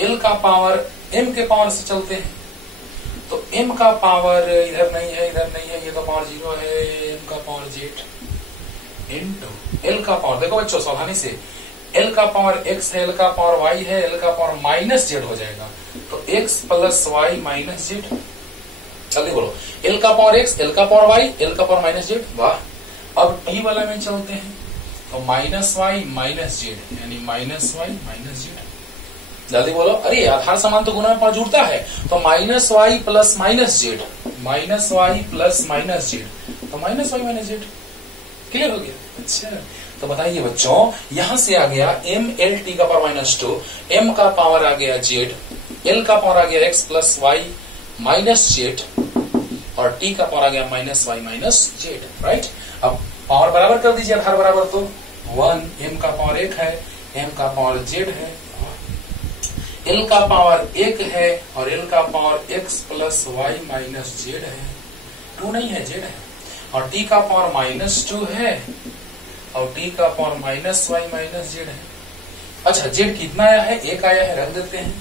L का पावर m के पावर से चलते हैं, तो m का पावर इधर नहीं है, इधर नहीं है, ये तो पावर 0 है, m का पावर Z इंटू L का पावर, देखो बच्चों सावधानी से, L का पावर x है, L का पावर y है, L का पावर -z हो जाएगा, तो x plus y minus z। जल्दी बोलो, L का पावर x, L का पावर y, L का पावर -z। वाह, अब t वाला में चलते हैं, तो -y माइनस z यानी -y माइनस z। जल्दी बोलो, अरे आधार समान तो गुना में पांच जुड़ता है, तो -y plus -z, -y plus -z, तो -y माइनस z। क्लियर हो गया? अच्छा, तो बताइए बच्चों, यहां से आ गया mLT का पावर -2, m का पावर आ गया z, L का पावर आ गया x plus y minus z, और t का पावर आ गया -y माइनस z, राइट। अब पावर बराबर कर दीजिए, आधार बराबर, तो 1, m का पावर 1 है, m का पावर z है, L का पावर 1 है, और L का power x plus y minus z है, 2 नहीं है, z है, और t का पावर -2 है, और t का पावर -y माइनस z है। अच्छा, z कितना आया है? 1 आया है, रख देते हैं,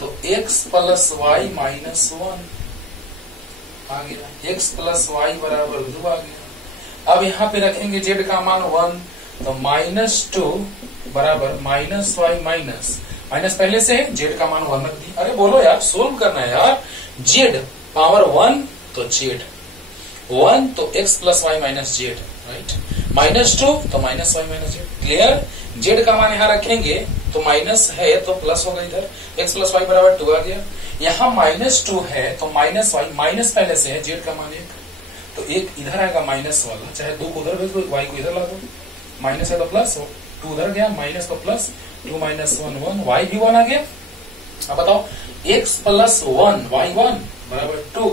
तो x प्लस y माइनस 1 आ गया, x प्लस y बराबर 2 आ गया। अब यहाँ पे रखेंगे z का मान 1, तो -2 बराबर -y माइनस पहले से है, z का मान 1 रख दी। अरे बोलो यार, सोल्व करना है यार। z पावर 1 तो z 1, तो x plus y minus z, right, -2 तो -y minus z। Clear? z का मान यहाँ रखेंगे, तो माइनस है तो प्लस होगा, इधर x प्लस y बराबर 2 आ गया। यहाँ -2 है तो -y, माइनस पहले से है, z का मान 1, तो 1 इधर आएगा माइनस वाला, चाहे 2 को उधर भेज दो, y को इधर ला दो, माइनस है तो प्लस, 2 उधर गया, माइनस तो प्लस, 2 माइनस 1 1, y भी 1 आ गया। अब बताओ, x प्लस 1 y 1 बराबर 2,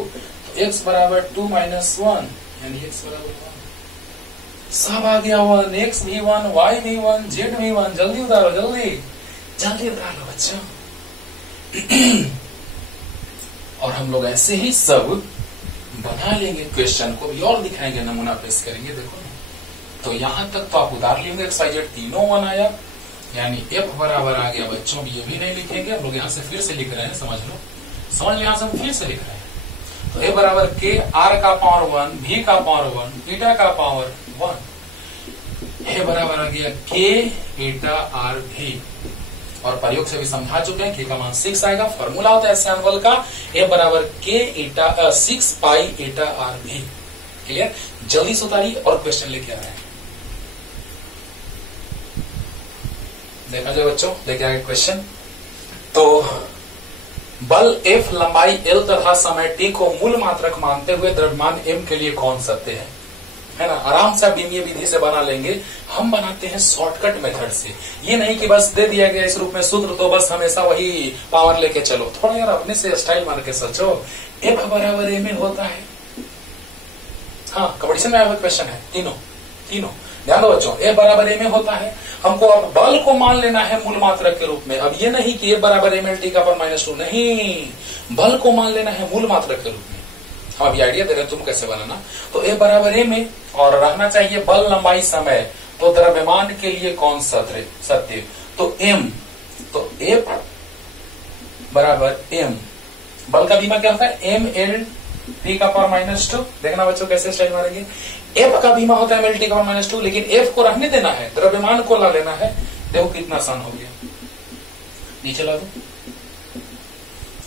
तो x बराबर 2 माइनस 1 यानी x बराबर 1, सब आ गया 1, x भी 1, y भी 1, z भी 1। जल्दी उतारो, जल्दी उतार लो बच्चों। और हम लोग ऐसे ही सब बना लेंगे, क्वेश्चन को भी और दिखाएंगे, नमूना पेश करेंगे। देखो ना, तो यहां तक तो आप उतार लेंगे, XYZ तीनों 1 आया, यानी F बराबर आ गया बच्चों। ये भी नहीं लिखेंगे हम लोग, यहाँ से फिर से लिख रहे हैं, समझ लो, यहाँ से हम फिर से लिख रहे हैं। तो A बराबर K, R का पावर 1, V का पावर 1, ईटा का पावर 1। A बराबर आ गया K ईटा R V, और प्रयोग से भी समझा चुके हैं, K का मान 6 आएगा। फॉर्मूला होता है श्यान बल का, A बराबर K ईटा 6 पाई ईटा R V। क्लियर? जल्दी से उतारिए और क्वेश्चन लेके आ रहे हैं। देखा जाए बच्चों, लेके आए क्वेश्चन। तो बल F, लंबाई L तथा समय T को मूल मात्रक मानते हुए द्रव्यमान M के लिए कौन सत्य है? है ना, आराम से आप बीमीय विधि से बना लेंगे। हम बनाते हैं शॉर्टकट मेथड से। ये नहीं कि बस दे दिया गया इस रूप में सूत्र तो बस हमेशा वही पावर लेके चलो। थोड़ा यार अपने से स्टाइल मार के सोचो। एफ बराबर ए में होता है, हाँ कंपटीशन में आया क्वेश्चन है, तीनों ध्यान दो बच्चों। ए बराबर ए में होता है, हमको अब बल को मान लेना है मूल मात्रक के रूप में। अब ये नहीं कि ए बराबर एम एल टी का पावर -2, नहीं, बल को मान लेना है मूल मात्रक के रूप में। हम अभी आइडिया दे रहे हैं तुम कैसे बनाना। तो ए बराबर ए में और रहना चाहिए बल, लंबाई, समय। तो द्रव्यमान के लिए कौन सत्य, तो एम, तो एफ बराबर एम। बल का बीमा क्या होता है, एम एल टी का पावर -2। देखना बच्चों कैसे स्टाइल मारेंगे। एफ का बीमा होता है एम एल टी का पावर -2, लेकिन एफ को रहने देना है, द्रव्यमान को ला लेना है। देखो कितना आसान हो गया, नीचे ला दो।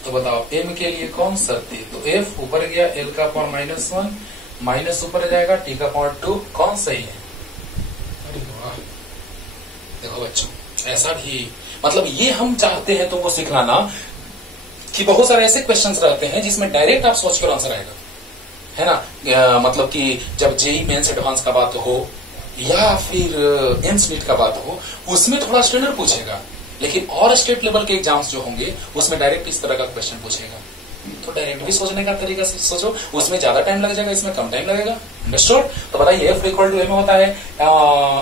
तो बताओ एम के लिए कौन सत्य, तो एफ ऊपर गया, एल का पावर -1 माइनस ऊपर जाएगा, टी का पावर 2, कौन सही है। अरे वाह, देखो बच्चों ऐसा भी, मतलब ये हम चाहते हैं तुमको सिखलाना कि बहुत सारे ऐसे क्वेश्चंस रहते हैं जिसमें डायरेक्ट आप सोच कर आंसर आएगा, है ना। मतलब कि जब जेई मेंस एडवांस का बात हो या फिर एम्स नीट का बात हो, उसमें थोड़ा स्टैंडर्ड पूछेगा, लेकिन और स्टेट लेवल के एग्जाम्स जो होंगे उसमें डायरेक्ट इस तरह का क्वेश्चन पूछेगा। तो डायरेक्ट भी सोचने का तरीका से सोचो, उसमें ज्यादा टाइम लग जाएगा, इसमें कम टाइम लगेगा। अंडरस्टूड। तो बताइए एफ इक्वल टू एम होता है,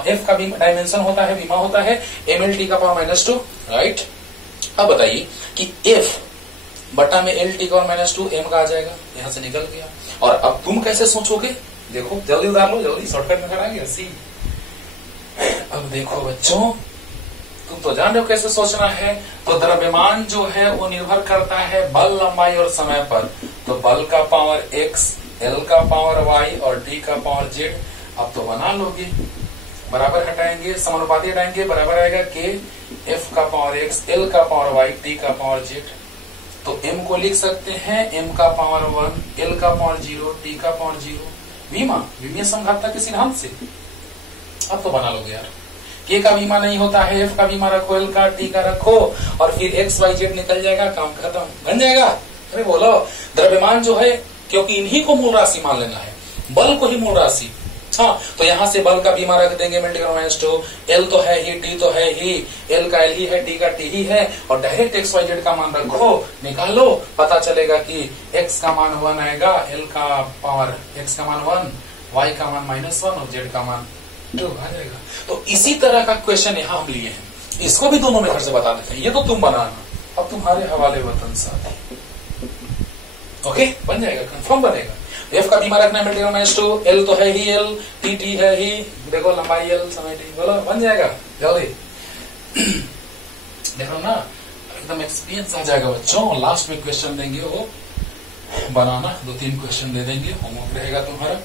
एफ का डायमेंशन होता है, बीमा होता है एम एल टी का पावर -2, राइट। अब बताइए कि एफ बटा में एल टी का पावर -2 एम का आ जाएगा, यहां से निकल गया। और अब तुम कैसे सोचोगे, देखो जल्दी उतार लो, जल्दी शॉर्टकट में कराएंगे सी। अब देखो बच्चों तुम तो जान रहे हो कैसे सोचना है। तो द्रव्यमान जो है वो निर्भर करता है बल, लंबाई और समय पर। तो बल का पावर x, एल का पावर y और टी का पावर z। अब तो बना लोगे, बराबर हटाएंगे, समानुपाती हटाएंगे, बराबर आएगा के एफ का पावर x, एल का पावर y, टी का पावर z। तो m को लिख सकते हैं m का पावर 1, एल का पावर 0, टी का पावर 0। विमीय समघातक के सिद्धांत से। अब तो बना लोगे यार। के का बीमा नहीं होता है, एफ का बीमा रखो, एल का, टी का रखो, और फिर एक्स वाई जेड निकल जाएगा, काम खत्म, बन जाएगा। अरे बोलो, द्रव्यमान जो है क्योंकि इन्हीं को मूल राशि मान लेना है, बल को ही मूल राशि। हाँ, तो यहाँ से बल का बीमा रख देंगे -2, एल तो है ही, टी तो है ही, एल का एल ही है, टी का टी ही है, और डायरेक्ट एक्स वाई जेड का मान रखो, निकालो, पता चलेगा कि एक्स का मान 1 आएगा, एल का पावर एक्स का मान 1, वाई का मान -1 और जेड का मान 2 आ जाएगा। तो इसी तरह का क्वेश्चन यहाँ हम लिए हैं, इसको भी दोनों मेथड से बता देते हैं। ये तो तुम बनाना, अब तुम्हारे हवाले वतन साथी। ओके, बन जाएगा, कंफर्म बनेगा। एफ का बीमा रखना है -2, एल तो है ही एल, टी टी है ही, देखो लंबाई एल, समय टी, बोलो बन जाएगा जल्दी। देखो ना, एकदम एक्सपीरियंस आ जाएगा बच्चों। लास्ट में क्वेश्चन देंगे वो बनाना, 2-3 क्वेश्चन दे देंगे, होमवर्क रहेगा तुम्हारा।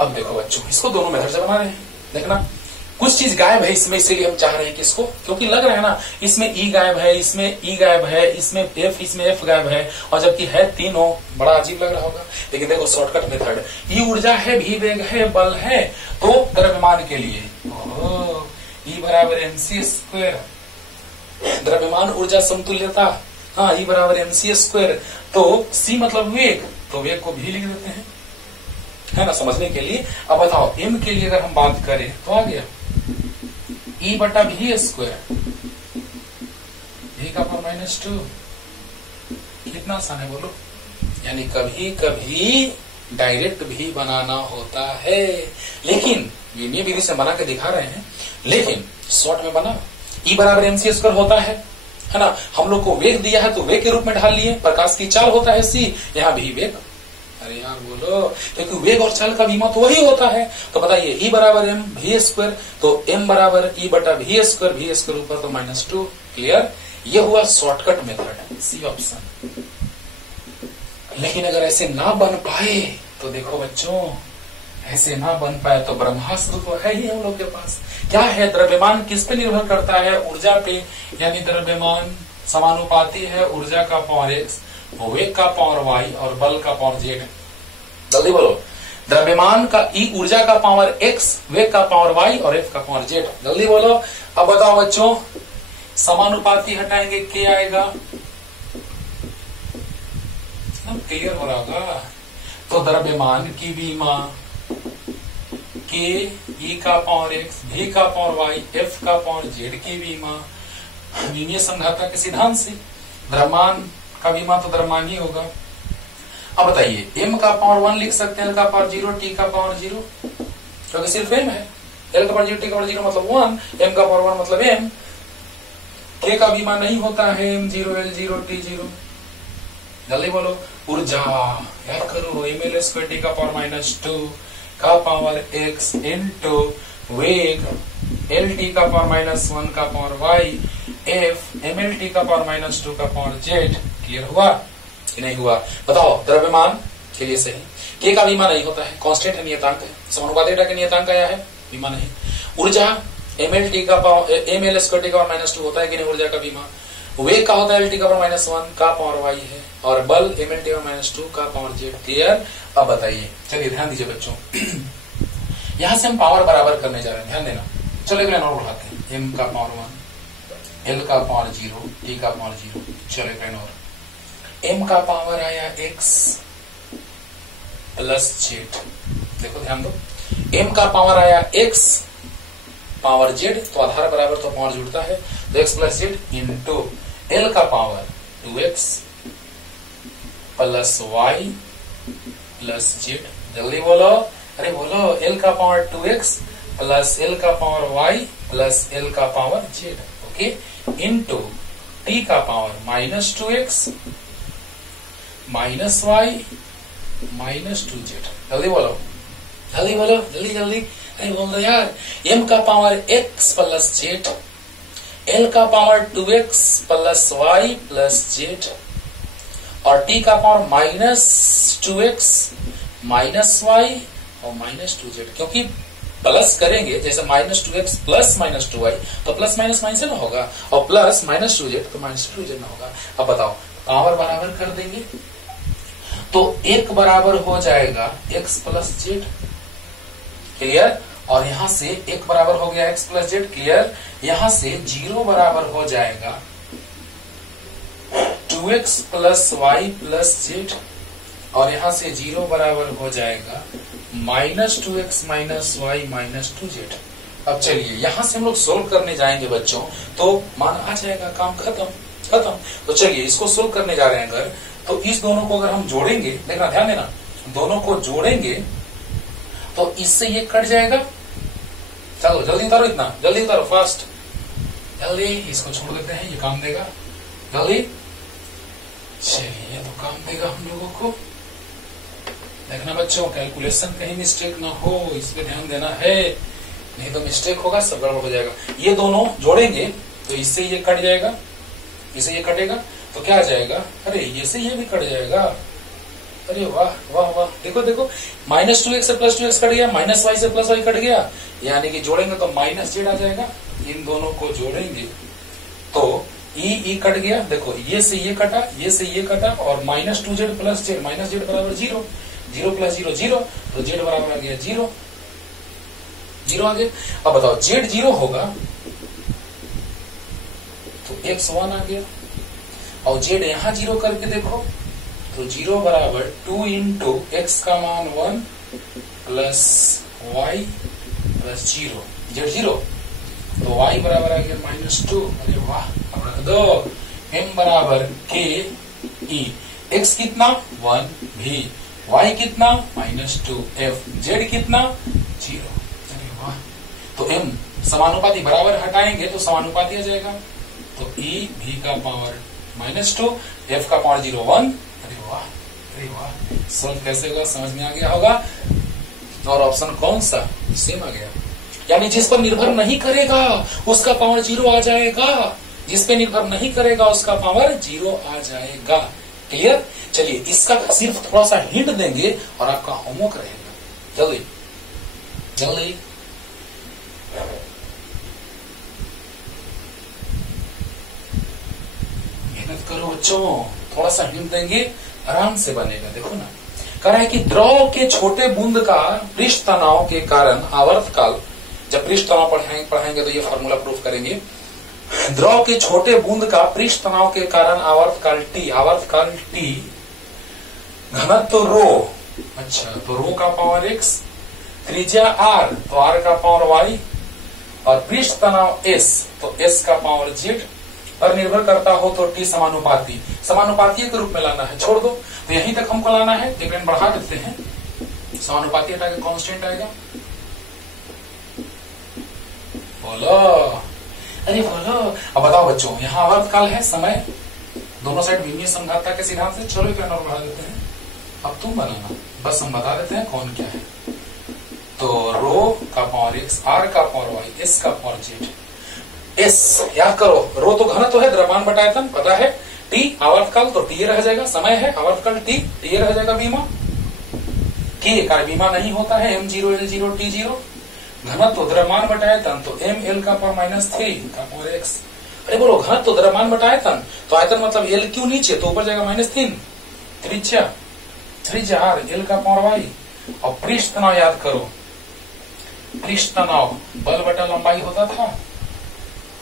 अब देखो बच्चों, इसको दोनों मेथड से बना रहे हैं। देखना कुछ चीज गायब है इसमें, इसीलिए हम चाह रहे हैं कि इसको, क्योंकि लग रहा है ना इसमें ई गायब है, इसमें ई गायब है, इसमें एफ गायब है, और जबकि है तीनों, बड़ा अजीब लग रहा होगा। लेकिन देखो शॉर्टकट मेथड, ई ऊर्जा है, भी वेग है, बल है, तो द्रव्यमान के लिए ई बराबर mc², द्रव्यमान ऊर्जा समतुल्यता, हाँ ई बराबर mc²। तो c मतलब वेग, तो वेग को भी लिख देते हैं, है ना, समझने के लिए। अब बताओ m के लिए अगर हम बात करें तो आ गया E बटा v², v का पावर -2, कितना आसान है बोलो। यानी कभी कभी डायरेक्ट भी बनाना होता है, लेकिन विमीय विधि से बना के दिखा रहे हैं, लेकिन शॉर्ट में बना। E बराबर mc² होता है ना, हम लोग को वेग दिया है तो वेग के रूप में ढाल लिए, प्रकाश की चाल होता है c, यहाँ भी वेग। अरे यार बोलो, क्योंकि वेग और चाल का बीमा तो वही होता है। तो बताइए E बराबर m v², तो m बराबर E बटा v² ऊपर तो -2। क्लियर, ये हुआ शॉर्टकट मेथड, सी ऑप्शन। लेकिन अगर ऐसे ना बन पाए तो देखो बच्चों, ऐसे ना बन पाए तो ब्रह्मास्त्र तो है ही हम लोग के पास। क्या है, द्रव्यमान किस पे निर्भर करता है, ऊर्जा पे, यानी द्रव्यमान समानुपाती है ऊर्जा का पावर x, वेग का पावर y और बल का पावर z। जल्दी बोलो, द्रव्यमान का ई ऊर्जा का पावर x, वेग का पावर y और f का पावर z। जल्दी बोलो। अब बताओ बच्चों, समानुपाती हटाएंगे k आएगा, क्लियर हो रहा होगा। तो द्रव्यमान की बीमा के ई का पावर एक्स, भी का पावर वाई, एफ का पावर जेड की विमा, विमीय संघाता के सिद्धांत से द्रव्यमान का विमा तो द्रव्यमान ही होगा। अब बताइए m का पावर 1 लिख सकते हैं, l का पावर 0, t का पावर 0, क्योंकि सिर्फ m है। l का पावर 0, t का पावर 0 मतलब 1, m का पावर 1 मतलब m। k का विमा नहीं होता है m0, l0, t0। जल्दी बोलो। ऊर्जा याद करो, ml² t का पावर -2 का पावर x इंटू वेग lt का पावर -1 का पावर y f mlt का पावर -2 का पावर z। क्लियर हुआ कि नहीं हुआ? बताओ। द्रव्यमान के लिए सही, k का विमा नहीं होता है, कांस्टेंट है, नियतांक है। समानुपाती डेटा के नियतांक आया है, विमा नहीं। ऊर्जा mlt का पावर ml² t का पावर -2 होता है कि नहीं ऊर्जा का विमा। वेग का होता है lt का पावर -1 का पावर y है, और बल mlt का -2 का पावर z। क्लियर? अब बताइए, चलिए ध्यान दीजिए बच्चों। यहां से हम पावर बराबर करने जा रहे हैं, ध्यान देना। चलो एक लाइन और उठाते हैं। m का पावर 1, l का पावर 0, t का पावर 0। चलो एक लाइन और। m का पावर आया x प्लस z। देखो ध्यान दो, m का पावर आया x पावर z, तो आधार बराबर तो पावर जुड़ता है, तो x plus z into l का power 2x plus y plus z। जल्दी बोलो, अरे बोलो। l का पावर 2x प्लस l का पावर y प्लस l का power z, okay, into t का power -2x minus y -2z। जल्दी बोलो, जल्दी बोलो, जल्दी जल्दी। अरे बोल दो यार। m का power x plus z, l का power 2x plus y plus z, और t का पावर -2x माइनस y और -2z। क्योंकि प्लस करेंगे, जैसे -2x प्लस -2y, तो प्लस माइनस माइनस ना होगा, और प्लस -2z तो -2z ना होगा। अब बताओ, पावर बराबर कर देंगे तो एक बराबर हो जाएगा x प्लस z। क्लियर? और यहां से एक बराबर हो गया x प्लस z। क्लियर? यहां से 0 बराबर हो जाएगा 2x plus y plus z, और यहां से 0 बराबर हो जाएगा -2x minus y minus 2z। अब चलिए यहां से हम लोग सोल्व करने जाएंगे बच्चों, तो मान आ जाएगा, काम खत्म। तो चलिए इसको सोल्व करने जा रहे हैं अगर, तो इस दोनों को अगर हम जोड़ेंगे, देखना ध्यान देना, दोनों को जोड़ेंगे तो इससे ये कट जाएगा। चलो जल्दी उतारो, इतना जल्दी उतारो, फास्ट जल्दी। इसको छोड़ देते हैं, ये काम देगा, जल्दी। चलिए ये तो काम देगा हम लोगों को। देखना बच्चों, कैलकुलेशन कहीं मिस्टेक ना हो, इस पे ध्यान देना है, नहीं तो मिस्टेक होगा, सब गड़बड़ हो जाएगा। ये दोनों जोड़ेंगे तो इससे ये कट जाएगा, इससे ये कटेगा, तो क्या आ जाएगा? अरे ये से ये भी कट जाएगा। अरे वाह वाह वाह, देखो देखो, -2x से +2x कट गया, -y से +y कट गया, यानी कि जोड़ेंगे तो -z आ जाएगा। इन दोनों को जोड़ेंगे तो ई कट गया, देखो ये से ये कटा, ये से ये कटा, और -2z प्लस z, -z बराबर 0, 0 प्लस 0 0, तो z बराबर आ गया 0, 0 आ गया। अब बताओ, z 0 होगा तो x 1 आ गया, और z यहां 0 करके देखो तो 0 बराबर 2 इंटू एक्स का मान 1 प्लस y प्लस 0, z 0, तो y बराबर आ गया -2। अरे वाह, अब रख दो, m बराबर k e, x कितना 1 भी, y कितना -2 f, z कितना 0। अरे वाह, तो m समानुपाती बराबर हटाएंगे तो समानुपाती आ जाएगा, तो e v का पावर -2, f का पावर 0 1। अरे वाह, अरे वाह, सोल्व कैसे होगा समझ में आ गया होगा। और ऑप्शन कौन सा? सेम आ गया, यानी जिस पर निर्भर नहीं करेगा उसका पावर 0 आ जाएगा, जिस पे निर्भर नहीं करेगा उसका पावर 0 आ जाएगा। क्लियर? चलिए इसका सिर्फ थोड़ा सा हिंट देंगे और आपका होमवर्क रहेगा। जल्दी जल्दी, मेहनत करो बच्चों, थोड़ा सा हिंट देंगे, आराम से बनेगा। देखो ना, कह रहा है कि द्रव के छोटे बूंद का पृष्ठ तनाव के कारण आवर्तकाल, जब पृष्ठ तनाव पढ़ाएंगे तो ये फॉर्मूला प्रूफ करेंगे। द्रव के छोटे बूंद का पृष्ठ तनाव के कारण आवर्तकाल टी, घनत्व रो, अच्छा तो रो का पावर x, त्रिज्या r तो r का पावर y, और पृष्ठ तनाव s तो s का पावर z पर निर्भर करता हो तो t समानुपाती, समानुपाती के रूप में लाना है, छोड़ दो तो यहीं तक हमको लाना है, डिपेंड बढ़ा देते हैं, समानुपाती हटा के कांस्टेंट आएगा। बोलो, अरे बोलो। अब बताओ बच्चों, यहाँ आवर्तकाल है, समय दोनों साइड विमीय समघातता के सिद्धांत से, चलो एक और बढ़ा देते हैं। अब तुम बनाना, बस हम बता देते हैं कौन क्या है। तो रो का पावर x, r का पावर y, s का पावर z, s याद करो, रो तो घनत्व है, द्रव्यमान बटा आयतन पता है, t आवर्तकाल तो t रह जाएगा, समय है आवर्तकाल t रह जाएगा, बीमा k का बीमा नहीं होता है, m0 l0 t0, घनत्व द्रव्यमान बटा आयतन तो ml का पावर -3 का पावर x। अरे बोलो, घनत्व तो द्रव्यमान बटा आयतन, तो आयतन मतलब l क्यों नीचे, तो ऊपर जाएगा -3, त्रिज्या r, l का पावर y, और पृष्ठ तनाव याद करो, पृष्ठ तनाव बल बटा लंबाई होता था,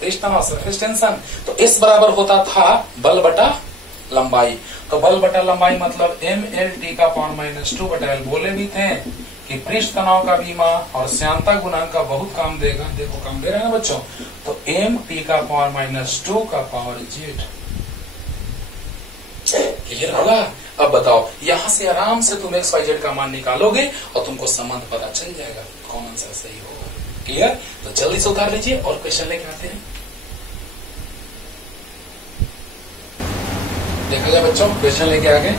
पृष्ठ तनाव सरफेस टेंशन, तो S बराबर होता था बल बटा लंबाई, तो बल बटा लंबाई मतलब mlt का पावर -2 बटा l। बोले भी थे कि पृष्ठ तनाव का बीमा और श्यानता गुणांक का बहुत काम देगा, देखो काम दे रहा है ना बच्चों, तो mt का पावर -2 का पावर z। क्लियर होगा? अब बताओ, यहां से आराम से तुम x y z का मान निकालोगे और तुमको संबंध पता चल जाएगा, कौन आंसर सही होगा। क्लियर? तो जल्दी से उतार लीजिए और क्वेश्चन लेके आते हैं। देखा जाए बच्चों, क्वेश्चन लेके आ गए,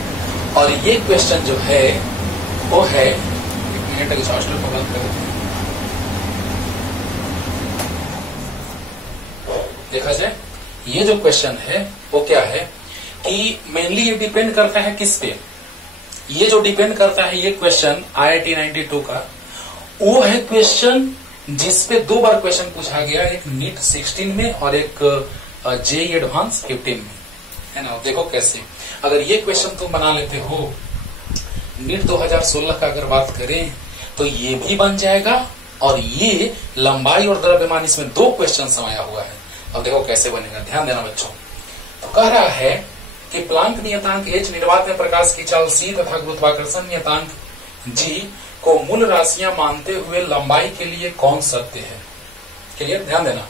और ये क्वेश्चन जो है वो है, एक मिनट इस हॉस्टल को बंद कर देते हैं। देखा जाए, ये जो क्वेश्चन है वो क्या है कि मेनली ये डिपेंड करता है किस पे, ये जो डिपेंड करता है ये क्वेश्चन IIT 92 का, वो है क्वेश्चन जिसपे 2 बार क्वेश्चन पूछा गया, एक नीट 16 में और एक जेईई एडवांस 15 में, है ना। देखो कैसे, अगर ये क्वेश्चन तुम बना लेते हो, नीट 2016 का अगर बात करें तो ये भी बन जाएगा, और ये लंबाई और द्रव्यमान इसमें 2 क्वेश्चन समाया हुआ है। अब देखो कैसे बनेगा, ध्यान देना बच्चों। तो कह रहा है कि प्लांक नियतांक h, निर्वात में प्रकाश की चाल c तथा गुरुत्वाकर्षण नियतांक g को मूल राशियां मानते हुए लंबाई के लिए कौन सत्य है। क्लियर? ध्यान देना,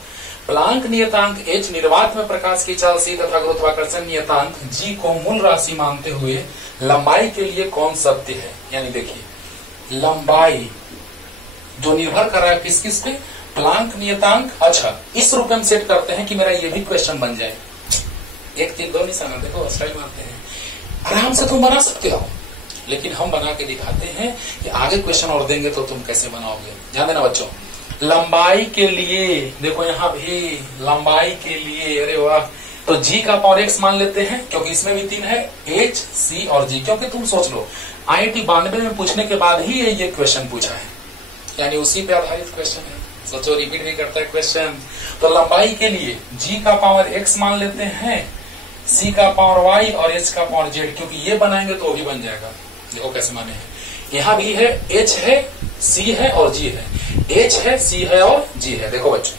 प्लांक नियतांक h, निर्वात में प्रकाश की चाल c तथा गुरुत्वाकर्षण नियतांक g को मूल राशि मानते हुए लंबाई के लिए कौन सत्य है। यानी देखिए, लंबाई जो निर्भर कर रहा है किस किस पे, प्लांक नियतांक। अच्छा, इस रूप में सेट करते हैं कि मेरा ये भी क्वेश्चन बन जाए, 1 3 2 निशाना, देखो स्टाइल मारते हैं, आराम से तुम बना सकते हो, लेकिन हम बना के दिखाते हैं कि आगे क्वेश्चन और देंगे तो तुम कैसे बनाओगे। ध्यान देना बच्चों, लंबाई के लिए देखो, यहाँ भी लंबाई के लिए, अरे वाह, तो g का पावर x मान लेते हैं, क्योंकि इसमें भी 3 है, h, c और g। क्योंकि तुम सोच लो, IIT 92 में पूछने के बाद ही ये क्वेश्चन पूछा है, यानी उसी पे आधारित क्वेश्चन है। सोचो, रिपीट भी करता है क्वेश्चन। तो लंबाई के लिए g का पावर x मान लेते हैं, c का पावर y और h का पावर z, क्योंकि ये बनाएंगे तो भी बन जाएगा। देखो कैसे माने हैं, यहाँ भी है, h है, c है और g है, h है, c है और g है। देखो बच्चों,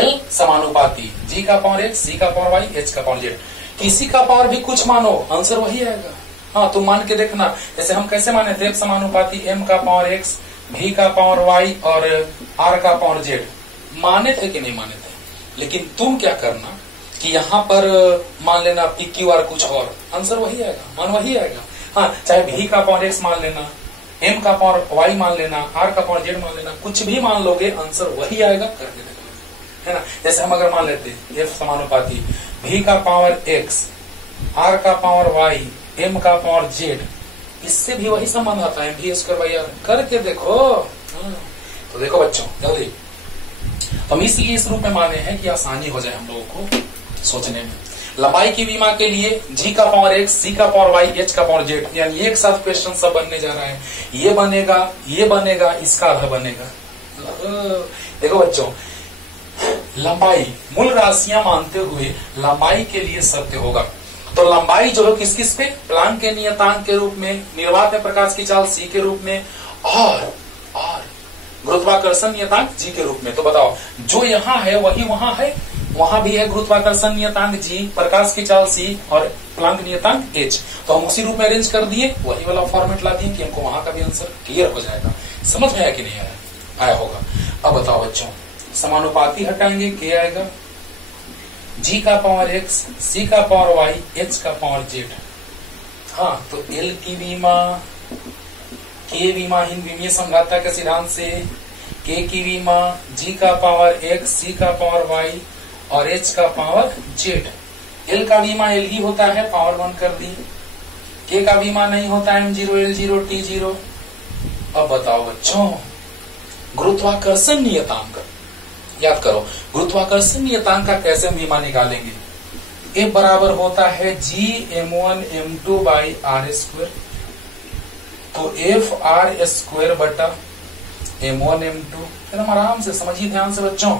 l समानुपाती, g का पावर x, c का पावर y, h का पावर z, किसी का पावर भी कुछ मानो, आंसर वही आएगा। हाँ, तुम मान के देखना, जैसे हम कैसे माने थे, समानुपाती m का पावर x, v का पावर y और r का पावर z, माने थे कि नहीं माने थे। लेकिन तुम क्या करना कि यहाँ पर मान लेना पी क्यू आर कुछ और, आंसर वही आएगा, मान वही आएगा। हाँ, चाहे v का पावर x मान लेना, m का पावर y मान लेना, r का पावर z मान लेना, कुछ भी मान लोगे, आंसर वही आएगा, करके देख लो, है ना। जैसे हम अगर मान लेते f समानुपाती v का पावर x, r का पावर y, m का पावर z, इससे भी वही संबंध आता है, v²/r, करके देखो। तो देखो बच्चों, जल्दी, हम इसलिए इस रूप में माने हैं कि आसानी हो जाए हम लोगों को सोचने में। लंबाई की विमा के लिए g का पावर x, c का पावर y, h का पावर z, यानी एक साथ क्वेश्चन सब बनने जा रहा है। ये बनेगा, इसका आधा बनेगा। देखो बच्चों, लंबाई मूल राशियां मानते हुए लंबाई के लिए सत्य होगा। तो लंबाई जो है किस किस पे, प्लांक के नियतांक के रूप में, निर्वात में प्रकाश की चाल c के रूप में, और गुरुत्वाकर्षण नियतांक g के रूप में। तो बताओ, जो यहाँ है वही वहां है, वहां भी है गुरुत्वाकर्षण नियतांक g, प्रकाश की चाल c और प्लांक नियतांक h। तो हम उसी रूप में अरेंज कर दिए, वही वाला फॉर्मेट ला दिए कि हमको वहां का भी आंसर क्लियर हो जाएगा। समझ में आया कि नहीं आया? आया होगा। अब बताओ बच्चों, समानुपाती हटाएंगे, क्या आएगा? g का पावर x, c का पावर y, h का पावर z। हाँ, तो l की विमा k विमाहीन विमीय समघाता के सिद्धांत से k की विमा g का पावर x, c का पावर y और h का पावर z। l का विमा l ही होता है, पावर 1 कर दी। k का विमा नहीं होता है, m0 l0 t0। अब बताओ बच्चों, गुरुत्वाकर्षण नियतांक याद करो। गुरुत्वाकर्षण नियतांक का कैसे हम विमा निकालेंगे? ए बराबर होता है g m1 m2 by r square. तो एफ आर स्क्वायर बटा m1 m2। एकदम आराम से समझिए, ध्यान से बच्चों।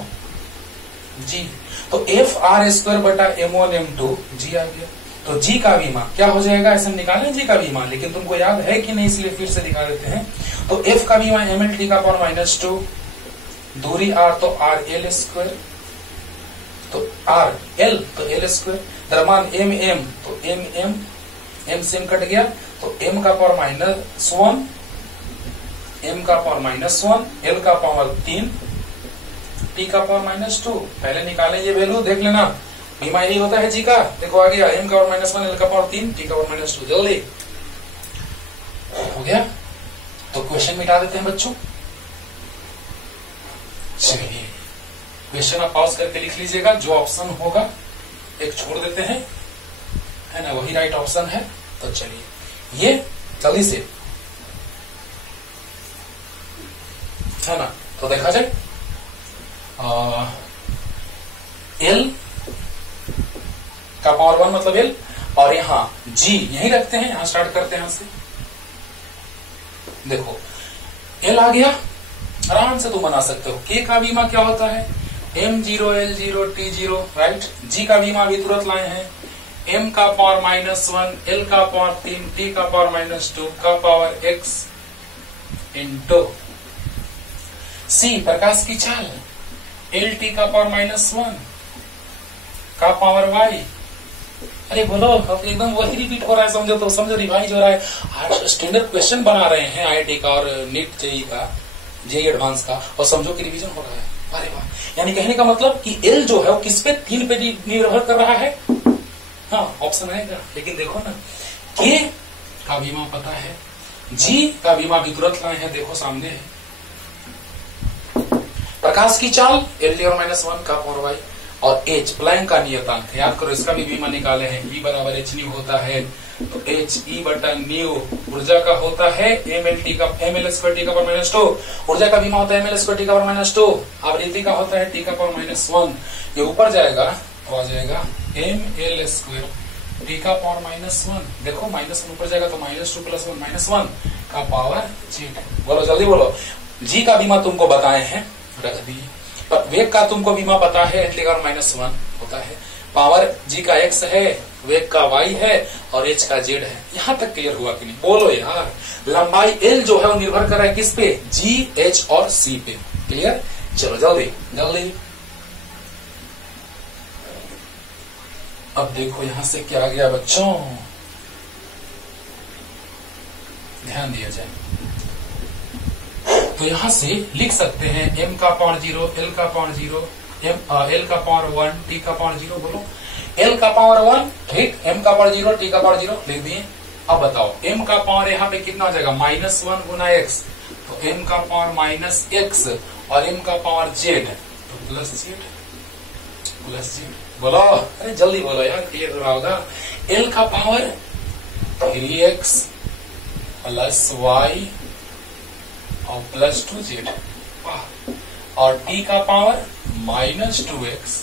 जी, तो एफ आर स्क्वायर बटा m1 m2 जी आ गया। तो जी का विमा क्या हो जाएगा? ऐसे हम निकालें जी का विमा, लेकिन तुमको याद है कि नहीं, इसलिए फिर से दिखा देते हैं। तो एफ का विमा ml t का पावर -2, दूरी r तो r l स्क्वायर, तो r l तो l स्क्वायर, द्रव्यमान m m तो m m, m से m कट गया, तो m का पावर -1, m का पावर -1, l का पावर 3, t का पावर -2। पहले निकालें ये वैल्यू, देख लेना। विमा यही होता है जी का, देखो आ गया, m का पावर -1, l का पावर 3, t का पावर -2। जल्दी हो गया। तो क्वेश्चन मिटा देते हैं बच्चों। चलिए, क्वेश्चन आप पॉज करके लिख लीजिएगा। जो ऑप्शन होगा एक छोड़ देते हैं, है ना, वही राइट ऑप्शन है। तो चलिए, ये जल्दी से, है ना, तो देखा जाए। एल का पावर 1 मतलब एल, और यहां जी यही रखते हैं, यहां स्टार्ट करते हैं यहां से। देखो एल आ गया, आराम से तुम बना सकते हो। के का विमा क्या होता है? m0 l0 t0, right. जी का विमा भी तुरंत लाए हैं, m का पावर -1, l का पावर 3, t का पावर -2 का पावर x इंटू c प्रकाश की चाल, lt का पावर -1 का पावर y। अरे बोलो, अब एकदम वही रिपीट हो रहा है, समझो तो समझो, रिवाइज हो रहा है। आज स्टैंडर्ड क्वेश्चन बना रहे हैं आईआईटी का और नीट जेई का, जेई एडवांस का, और समझो कि रिवीजन हो रहा है। अरे वाह, यानी कहने का मतलब कि एल जो है वो किस पे, 3 पे निर्भर कर रहा है। हाँ, ऑप्शन आएगा, लेकिन देखो ना, के का विमा पता है, जी का विमा भी तुरंत लाए हैं, देखो सामने है। प्रकाश की चाल l और -1 का पावर y, और h प्लैंक का नियतांक याद करो, इसका भी विमा निकाले हैं। E बराबर h न्यू होता है, तो h e बटा न्यू ऊर्जा का होता है ml का ml स्क्वायर t का पावर -2। ऊर्जा का विमा होता है ml स्क्वायर t का पावर -2। आवृत्ति का होता है t का पावर -1। ये ऊपर जाएगा तो आ जाएगा ml स्क्वायर t का पावर -1। देखो -1 ऊपर जाएगा तो -2 + 1 -1 का पावर z। बोलो जल्दी बोलो। g का विमा तुमको बताए हैं, रख दी। वेग का तुमको विमा पता है, h का -1 होता है। पावर g का x है, वेग का y है, और h का z है। यहां तक क्लियर हुआ कि नहीं? बोलो यार। लंबाई l जो है वो निर्भर कर रहा है किस पे? g, h और c पे। क्लियर? चलो जल्दी जल्दी। अब देखो यहां से क्या आ गया बच्चों, ध्यान दिया जाए। तो यहां से लिख सकते हैं m का पावर 0, l का पावर 0, l का पावर 1, t का पावर 0। बोलो l का पावर 1, ठीक, m का पावर 0, t का पावर 0 लिख दिए। अब बताओ m का पावर यहाँ पे कितना हो जाएगा? -1 गुना x, तो m का पावर -x, और m का पावर z, तो +z। बोलो, अरे जल्दी बोलो यार, क्लियर हो रहा होगा। l का पावर 3x + y और +2z, और t का power -2x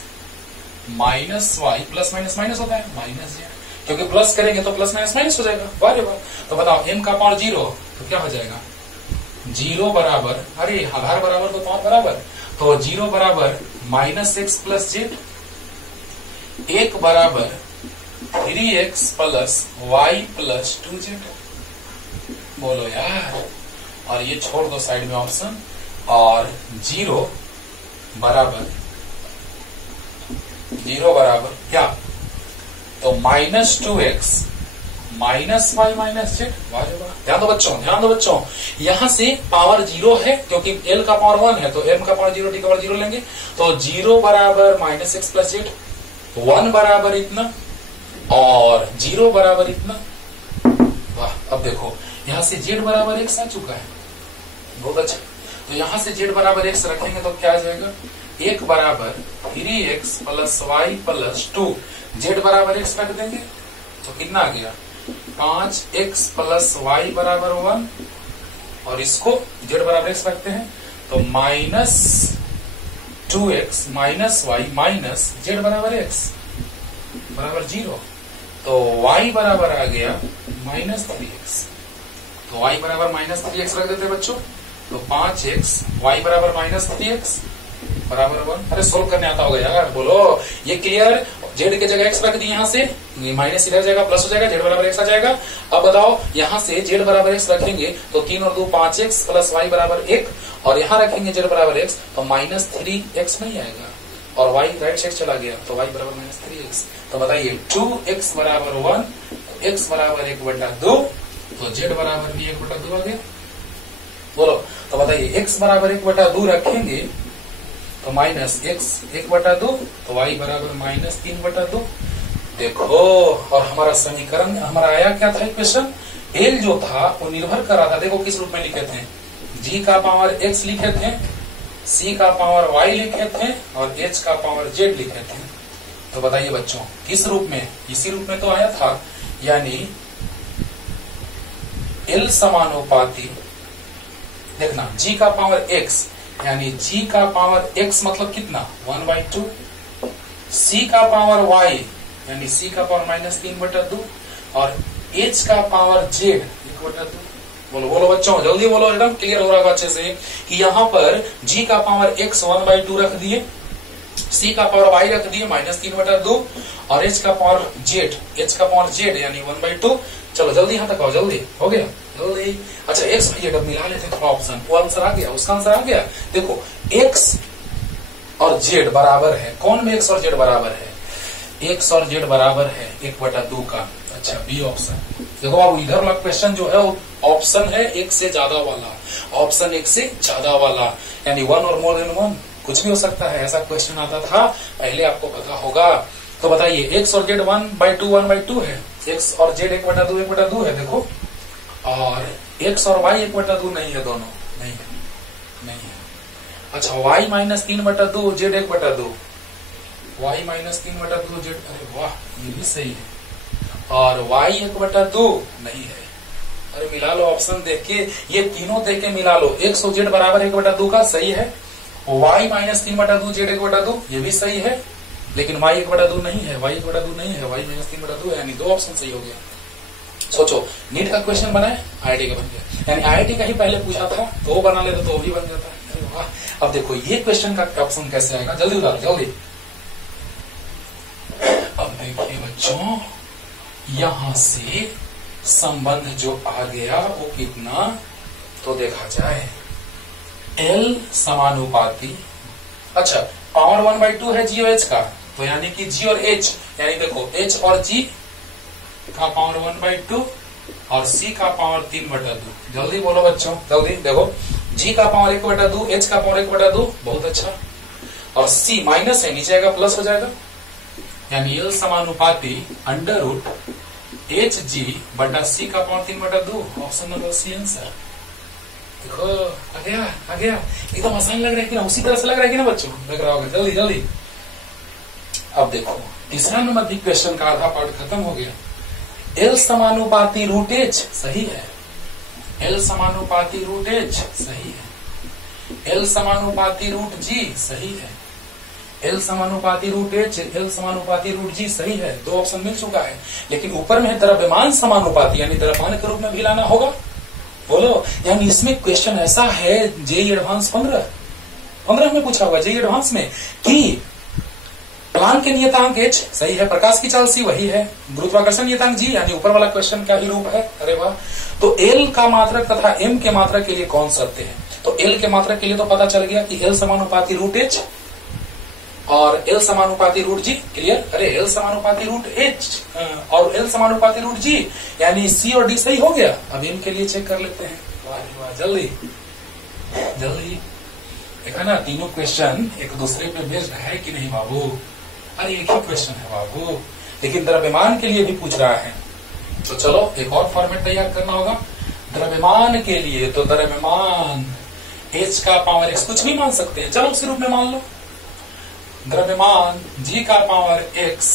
-y, plus minus minus होता है, -z, क्योंकि प्लस करेंगे तो प्लस माइनस माइनस हो जाएगा। वाह वाह। तो बताओ m का पावर 0 तो क्या हो जाएगा? 0 बराबर, अरे आधार बराबर तो पावर बराबर, तो 0 बराबर -x + z, 1 बराबर 3x + y + 2z। बोलो यार, और ये छोड़ दो साइड में ऑप्शन, और 0 बराबर क्या? तो -2x minus y minus Z. वाह रे वाह, ध्यान दो बच्चों, ध्यान दो बच्चों, यहां से पावर 0 है क्योंकि एल का पावर 1 है, तो एम का पावर 0 टी का पावर 0 लेंगे, तो 0 बराबर माइनस एक्स प्लस जेड, 1 बराबर इतना और 0 बराबर इतना। वाह, अब देखो यहां से जेड बराबर एक्स आ चुका है, बहुत अच्छा। तो यहां से जेड बराबर एक्स रखेंगे तो क्या आ जाएगा, 1 बराबर 3x plus y plus 2, z बराबर एक्स रख देंगे तो कितना आ गया, 5x प्लस वाई बराबर 1, और इसको जेड बराबर एक्स रखते हैं तो minus 2x minus y minus z बराबर एक्स बराबर 0, तो y बराबर आ गया माइनस 3x, तो y बराबर माइनस 3x रख देते हैं बच्चों, तो 5x y बराबर माइनस 3x बराबर 1। अरे सोल्व करने आता होगा यार, बोलो ये क्लियर। जेड के जगह एक्स रख दी, यहाँ से माइनस इधर जाएगा प्लस हो जाएगा, जेड बराबर एक्स आ जाएगा। अब बताओ यहाँ से जेड बराबर एक्स रखेंगे तो 3 और 2 5x प्लस वाई बराबर 1, और यहाँ रखेंगे जेड बराबर एक्स तो माइनस 3x नहीं आएगा, और y राइट साइड चला गया तो y बराबर माइनस 3x। तो बताइए 2x बराबर 1, x बराबर 1/2, तो z बराबर भी 1/2 आ गया। बोलो तो बताइए x बराबर 1/2 रखेंगे तो माइनस x 1/2, तो y बराबर माइनस 3/2। देखो, और हमारा समीकरण हमारा आया क्या था, इक्वेशन l जो था वो निर्भर कर रहा था, देखो किस रूप में लिखे थे, g का पावर x लिखे थे, c का पावर y लिखे थे, और h का पावर z लिखे थे। तो बताइए बच्चों किस रूप में, इसी रूप में तो आया था, यानी l समानुपाती, देखना g का पावर x यानी g का पावर x मतलब कितना 1/2, c का पावर y यानी c का पावर माइनस 3/2, और h का पावर z 1/2। बोलो बोलो बच्चों, जल्दी बोलो, एकदम क्लियर हो रहा है अच्छे से कि यहाँ पर g का पावर x 1/2 रख दिए, c का पावर y रख दिए माइनस 3/2, और h का पावर z यानी 1/2। चलो जल्दी यहाँ तक आओ, जल्दी हो गया जल्दी। अच्छा x y जब मिला लेते हैं थोड़ा ऑप्शन, वो आंसर आ गया, उसका आंसर आ गया। देखो x और z बराबर है, कौन में x और z बराबर है, x और z बराबर है 1/2 का। अच्छा बी ऑप्शन। देखो अब इधर वाला क्वेश्चन जो है वो ऑप्शन है एक से ज्यादा वाला, ऑप्शन एक से ज्यादा वाला, यानी 1 और मोर देन 1 कुछ भी हो सकता है, ऐसा क्वेश्चन आता था पहले, आपको पता होगा। तो बताइए x और z 1/2 है, x और z 1/2 है, देखो, और x और y 1/2 नहीं है, दोनों नहीं है। अच्छा y minus 3/2 z 1/2, y minus 3/2 z, अरे वाह ये भी सही है, और y 1/2 नहीं है। अरे मिला लो ऑप्शन देख के, ये तीनों देख के मिला लो, x और z बराबर 1/2 का सही है, y माइनस 3/2 z 1/2 ये भी सही है, लेकिन y 1/2 नहीं है, y 1/2 नहीं है, y माइनस 3/2 है, यानी 2 ऑप्शन सही हो गया। सोचो नीट का क्वेश्चन बनाए, IIT का बन गया, यानी IIT का ही पहले पूछा था तो वो बना लेते तो वो भी बन जाता। अरे वाह, अब देखो ये क्वेश्चन का ऑप्शन कैसे आएगा, जल्दी उतारो जल्दी। अब देखिए बच्चों, यहां से संबंध जो आ गया वो कितना, तो देखा जाए L समानुपाती, अच्छा पावर 1/2 है g और h का, तो यानी कि g और h, यानी देखो h और g का पावर 1/2 और c का पावर 3/2। जल्दी बोलो बच्चों जल्दी, देखो g का पावर 1/2, h का पावर 1/2, बहुत अच्छा, और c माइनस है नीचे आएगा प्लस हो जाएगा, यानी L समानुपाती √hg बटा c का power 3/2, option number C answer. देखो आ गया एकदम आसान लग रहा है कि ना, उसी तरह से लग रहा है कि ना बच्चों, लग रहा होगा, जल्दी जल्दी। अब देखो तीसरा नंबर भी क्वेश्चन का आधा पार्ट खत्म हो गया। L समानुपाती √h सही है, L समानुपाती √h सही है, L समानुपाती √g सही है, L समानुपाती √h, L समानुपाती √g सही है, 2 ऑप्शन मिल चुका है। लेकिन ऊपर में द्रव्यमान समानुपाती यानी द्रव्यमान के रूप में भी लाना होगा। बोलो, यानी इसमें क्वेश्चन ऐसा है जेईई एडवांस 15 में पूछा होगा, जेईई एडवांस में, कि प्लांक के नियतांक h सही है, प्रकाश की चाल c वही है, गुरुत्वाकर्षण नियतांक g, यानी ऊपर वाला क्वेश्चन का ही रूप है। अरे वाह, तो L का मात्रक तथा m के मात्रक के लिए कौन सत्य है, तो L के मात्रक के लिए तो पता चल गया कि L समानुपाती √h, और L समानुपाती रूट जी। क्लियर? अरे L समानुपाती रूट H और L समानुपाती रूट G, यानी C और D सही हो गया। अब इनके लिए चेक कर लेते हैं। वाह जल्दी जल्दी। देखा ना, तीनों क्वेश्चन एक दूसरे पे बेस्ड है कि नहीं बाबू? अरे एक ही क्वेश्चन है बाबू, लेकिन द्रव्यमान के लिए भी पूछ रहा है। तो चलो एक और फॉर्मेट तैयार करना होगा द्रव्यमान के लिए। तो द्रव्यमान H का पावर x कुछ भी मान सकते हैं, चलो उसी रूप में मान लो। द्रव्यमान G का पावर x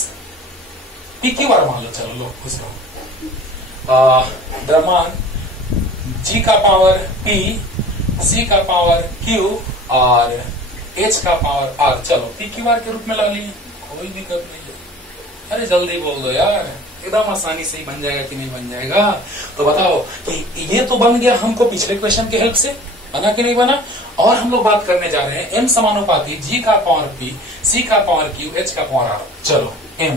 PQ मान लो, चलो लो उसको। द्रव्यमान G का पावर P, C का पावर Q और H का पावर R, चलो PQR के रूप में ला लिए, कोई दिक्कत नहीं है। अरे जल्दी बोल दो यार, एकदम आसानी से ही बन जाएगा कि नहीं बन जाएगा? तो बताओ कि ये तो बन गया हमको पिछले क्वेश्चन के हेल्प से, बना कि नहीं बना? और हम लोग बात करने जा रहे हैं M समानुपाती G का पावर P, C का पावर Q, H का पावर R। चलो M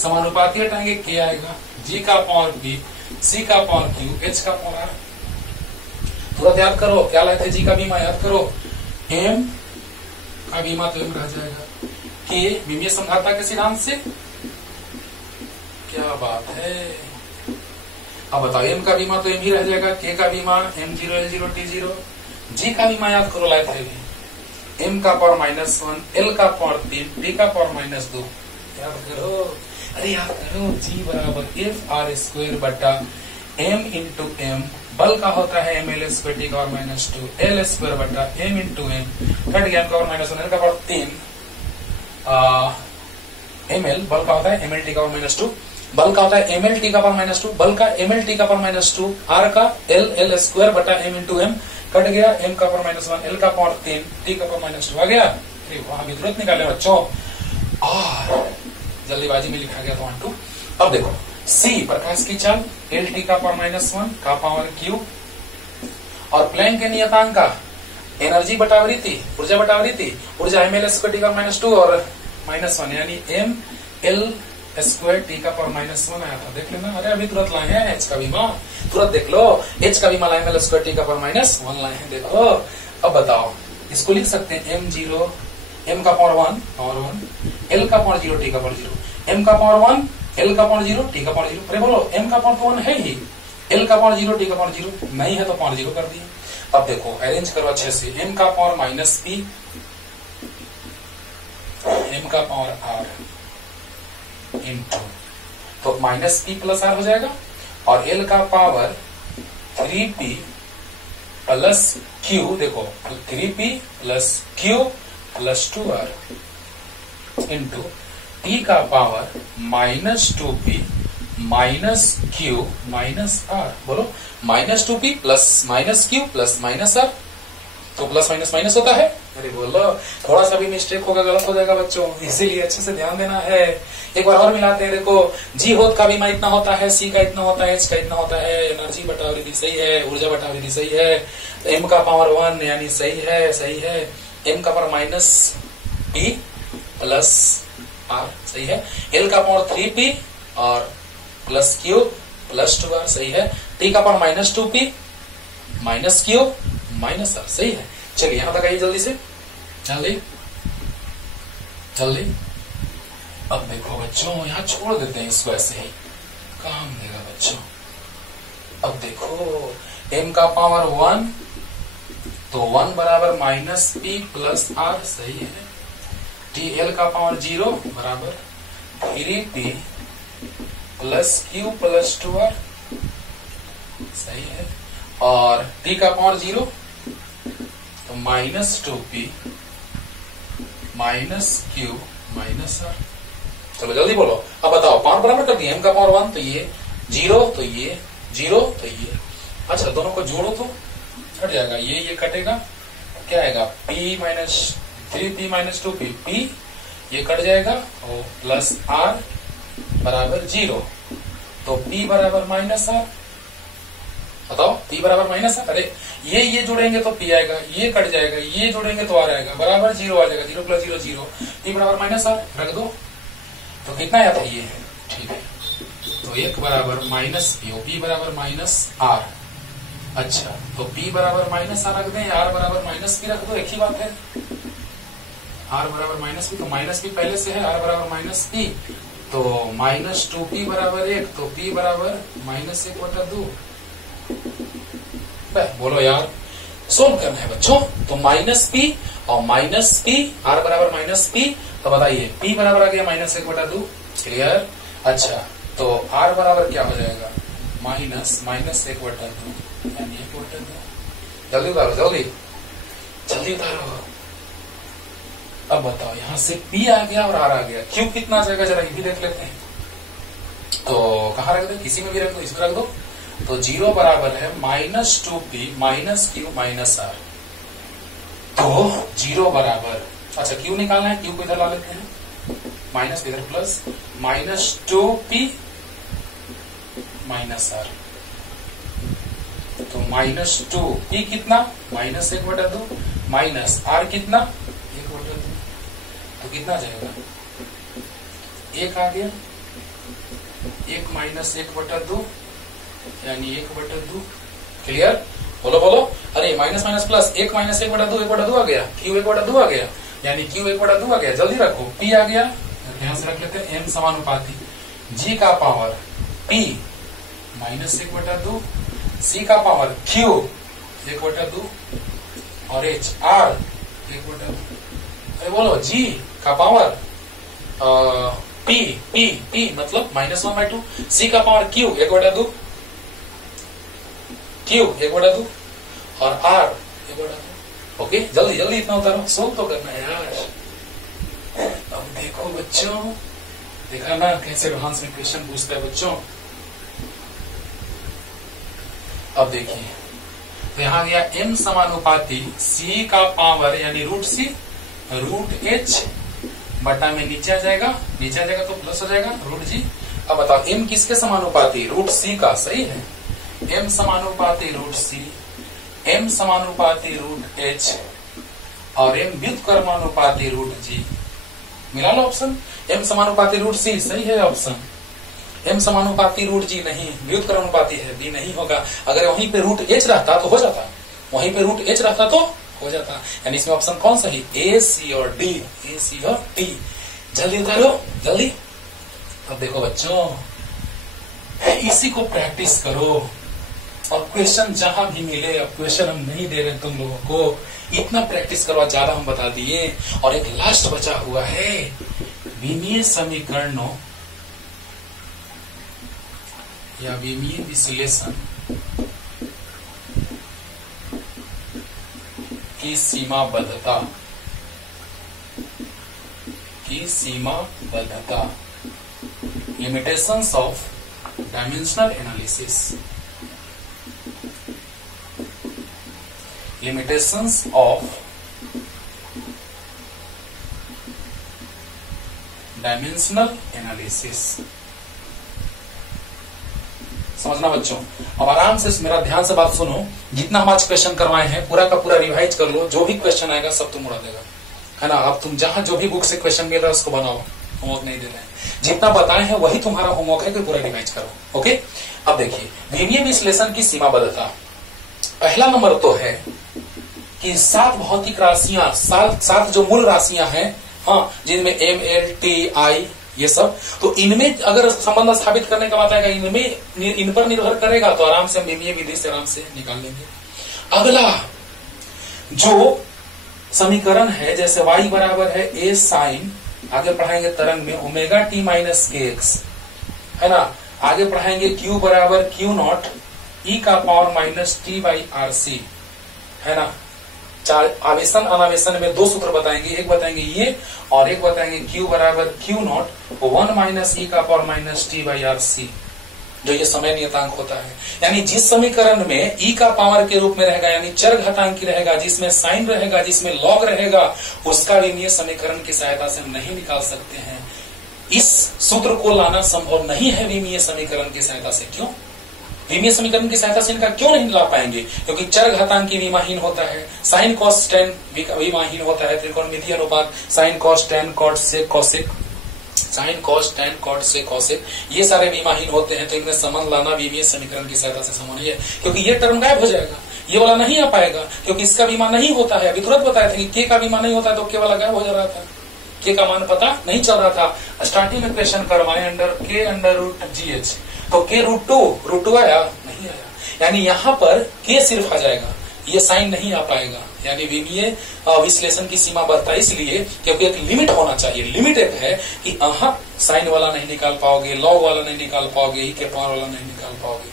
समानुपाती हटाएंगे, K आएगा, G का पावर P, C का पावर Q, H का पावर R। तुरंत याद करो, क्या लाए थे? G का बीमा याद करो, M का बीमा तो M रह जाएगा, K विमीय समझौता के सिद्धांत से। क्या बात है, अब बताओ M का बीमा तो M ही रह जाएगा, K का बीमा M0 L0 T0, G का बीमा याद करो लाए थे M का पावर -1, L का पावर 3, T का पावर -2। याद करो, अरे याद करो, G बराबर FR² बटा M इंटू M, बल का होता है ML² T का पावर -2, L² बटा M इंटू M, कट गया M का पावर -1, L का पावर 3, ML बल का होता है ML T का पावर -2, बल का होता है ML T का पावर -2, बल का ML T का पावर -2, R का L² बटा M इंटू M, कट गया M का पावर -1, L का पावर 3, T का पावर -2 आ गया। अरे वहां भी तुरंत निकाले बच्चों, और जल्दीबाजी में लिखा गया तो 1 2। अब देखो C प्रकाश की चाल, LT का पावर -1 का पावर Q, और प्लैंक के नियतांक का एनर्जी बटावृत्ति, ऊर्जा बटावृत्ति, ऊर्जा ML² T का -2 और -1, यानी ML² T का पावर -1 आया था, देख लेना। अरे अभी तुरंत लाए हैं H का बीमा, तुरंत देख लो, H का बीमा लाए ML² T का पावर -1 लाए हैं, देखो। अब बताओ, इसको लिख सकते हैं M0, M का पावर 1, L का पावर 0, T का पावर 0, M का पावर 1, L का पावर 0, T का पावर 0। अरे बोलो, M का पावर तो 1 है ही, L का पावर 0, T का पावर 0 नहीं है, तो पावर 0 कर दिए। अब देखो अरेंज करो अच्छे से, M का पावर -P, M का पावर R इंटू, तो -P प्लस R हो जाएगा, और L का पावर 3P प्लस Q, देखो 3P plus Q plus 2R into T का power -2P minus Q minus R, बोलो -2P plus -Q plus -R, तो प्लस माइनस माइनस होता है। अरे बोलो, थोड़ा सा भी मिस्टेक होगा गलत हो जाएगा बच्चों, इसीलिए अच्छे से ध्यान देना है। एक बार और मिलाते हैं, देखो G होत का बीमा इतना होता है, C का इतना होता है, H का इतना होता है, एनर्जी बटावृत्ति सही है, ऊर्जा बटावृत्ति सही है, M का पावर 1 यानी सही है, सही है, M का पावर -P प्लस R सही है, L का पावर 3P और प्लस Q प्लस 2R सही है, T का power -2P minus Q minus R सही है। चलिए यहां तक आइए जल्दी से, जल्दी जल्दी। अब देखो बच्चों, यहां छोड़ देते हैं इसको, ऐसे ही काम देगा बच्चों। अब देखो M का पावर 1, तो 1 बराबर -P प्लस R सही है, TL का पावर 0 बराबर 3P plus Q plus 2R सही है, और T का पावर 0 तो -2P minus Q minus R। चलो जल्दी बोलो, अब बताओ, पावर बराबर कर दिए, M का पावर 1 तो ये 0, तो ये 0, तो ये, अच्छा दोनों को जोड़ो तो हट जाएगा, ये कटेगा, क्या आएगा P minus 3P minus 2P, P ये कट जाएगा, और प्लस R बराबर 0, तो P बराबर -R। बताओ P बराबर -R, अरे ये जोड़ेंगे तो P आएगा, ये कट जाएगा, ये जोड़ेंगे तो R आएगा, बराबर 0 आ जाएगा, 0 प्लस 0 0, P बराबर -R रख दो, तो कितना आया था ये, ठीक है, तो 1 बराबर -P, P बराबर -R। अच्छा, तो P बराबर -R रख दें, R बराबर -P रख दो, एक ही बात है। आर बराबर माइनस पी, तो माइनस पी पहले से है, आर बराबर माइनस पी, तो माइनस 2p बराबर 1, तो p बराबर माइनस 1/2। बोलो यार, सोल्व करना है बच्चों। तो माइनस पी और माइनस पी, आर बराबर माइनस पी, तो बताइए p बराबर आ गया माइनस 1/2। क्लियर? अच्छा, तो r बराबर क्या हो जाएगा, माइनस 1/2 यानी 1/2। जल्दी उतारो, जल्दी जल्दी उतारो। अब बताओ, यहां से p आ गया और r आ गया, q कितना आ जाएगा जरा ये भी देख लेते हैं। तो कहां रख दो, किसी में भी रख दो, इसमें रख दो। तो 0 बराबर है minus 2p minus q minus r। तो 0 बराबर, अच्छा q निकालना है, q को इधर ला लेते हैं, माइनस इधर plus, minus 2p minus r। तो माइनस 2p कितना, माइनस 1/2, माइनस r कितना 1/2, तो कितना जाएगा, 1 आ गया, 1 माइनस 1/2 यानी 1/2। क्लियर? बोलो बोलो, अरे माइनस माइनस प्लस, 1 माइनस 1/2 1/2 आ गया, q 1/2 आ गया, यानी q 1/2 आ गया। जल्दी रखो, p आ गया, ध्यान से रख लेते हैं, m समानुपाती g का पावर p माइनस 1/2, c का पावर q 1/2 और h r 1/2। अरे बोलो, g का पावर p मतलब -1/2, c का पावर q 1/2, q 1/2 और r 1/2। ओके, जल्दी जल्दी इतना उतारो, सोल्व तो करना है यार। अब देखो बच्चों, देखा ना कैसे एडवांस में क्वेश्चन पूछता है बच्चों। अब देखिए, तो यहां गया m समानुपाती c का पावर यानी √c √h बटा में नीचे आ जाएगा, तो प्लस हो जाएगा √g। अब बताओ m किसके समानुपाती, √c का, सही है, m समानुपाती √c, m समानुपाती √h और m व्युत्क्रमानुपाती √g। मिला लो ऑप्शन, m समानुपाती √c सही है ऑप्शन, m समानुपाती √g नहीं, व्युत्क्रमानुपाती है, b नहीं होगा। अगर वहीं पे √h रहता तो हो जाता, वहीं पे √h रहता तो हो जाता, यानी इसमें ऑप्शन कौन सही, a, c और d, a, c और d। जल्दी उतारो, जल्दी। अब देखो बच्चों, इसी को प्रैक्टिस करो और क्वेश्चन जहां भी मिले, अब क्वेश्चन हम नहीं दे रहे तुम लोगों को, इतना प्रैक्टिस करो, ज्यादा हम बता दिए। और एक लास्ट बचा हुआ है, विमीय समीकरणों या विमीय विश्लेषण की सीमाबद्धता, limitations of dimensional analysis, limitations of dimensional analysis. समझना बच्चों, अब आराम से मेरा ध्यान से बात सुनो, जितना हम आज क्वेश्चन करवाए हैं पूरा का पूरा रिवाइज कर लो, जो भी क्वेश्चन आएगा सब तुम उड़ा देगा, है ना। अब तुम जहां जो भी बुक से क्वेश्चन मिल रहा है उसको बनाओ, होमवर्क नहीं दे रहे हैं, जितना बताए हैं वही तुम्हारा होमवर्क है कि पूरा रिवाइज करो। ओके, अब देखिए, विमीय विश्लेषण की सीमाबद्धता। पहला नंबर तो है कि 7 भौतिक राशियां, 7 जो मूल राशियां हैं, हाँ, जिनमें m, l, t, i ये सब, तो इनमें अगर संबंध स्थापित करने का बात आएगा, इन पर निर्भर करेगा, तो आराम से विमीय विधि से आराम से निकाल लेंगे। अगला जो समीकरण है, जैसे y बराबर है a साइन, आगे पढ़ाएंगे तरंग में ओमेगा t माइनस kx, है ना। आगे पढ़ाएंगे q बराबर q0 e का पावर माइनस t/rc, है ना। आवेशन अनावेशन में 2 सूत्र बताएंगे, एक बताएंगे ये और एक बताएंगे q बराबर q0 1 माइनस e का पावर माइनस t/rc, जो ये समय नियतांक होता है। यानी जिस समीकरण में e का पावर के रूप में रहेगा, यानी चर घातांकी रहेगा, जिसमें साइन रहेगा, जिसमें लॉग रहेगा, उसका विमीय समीकरण की सहायता से हम नहीं निकाल सकते हैं। इस सूत्र को लाना संभव नहीं है विमीय समीकरण की सहायता से। क्यों? विमीय समीकरण की सहायता से इनका क्यों नहीं ला पाएंगे? क्योंकि चर घातांकी विमाहीन होता है, साइन कॉस टेन विमाहीन होता है, त्रिकोणमितीय अनुपात साइन कॉस टेन कॉट से cosec, sine cos tan cot से कॉसेक, ये सारे विमाहीन होते हैं। तो इनमें संबंध लाना विमीय समीकरण की सहायता से संभव नहीं है, क्योंकि ये टर्म गायब हो जाएगा। ये वाला नहीं आ पाएगा क्योंकि इसका भी मान नहीं होता है। अभी तुरंत बताए थे कि के का भी मान नहीं होता है तो के वाला गायब हो जा रहा था, के का मान पता नहीं चल रहा था। स्टार्टिंग में क्वेश्चन करवाए अंडर के अंडर रूट जी एच, तो के रूट टू आया नहीं आया, यानी यहाँ पर के सिर्फ आ जाएगा, ये साइन नहीं आ पाएगा। यानी विमीय विश्लेषण की सीमा बढ़ता है इसलिए क्योंकि एक लिमिट होना चाहिए। लिमिट एक है कि साइन वाला नहीं निकाल पाओगे, लॉग वाला नहीं निकाल पाओगे, ई के पावर वाला नहीं निकाल पाओगे,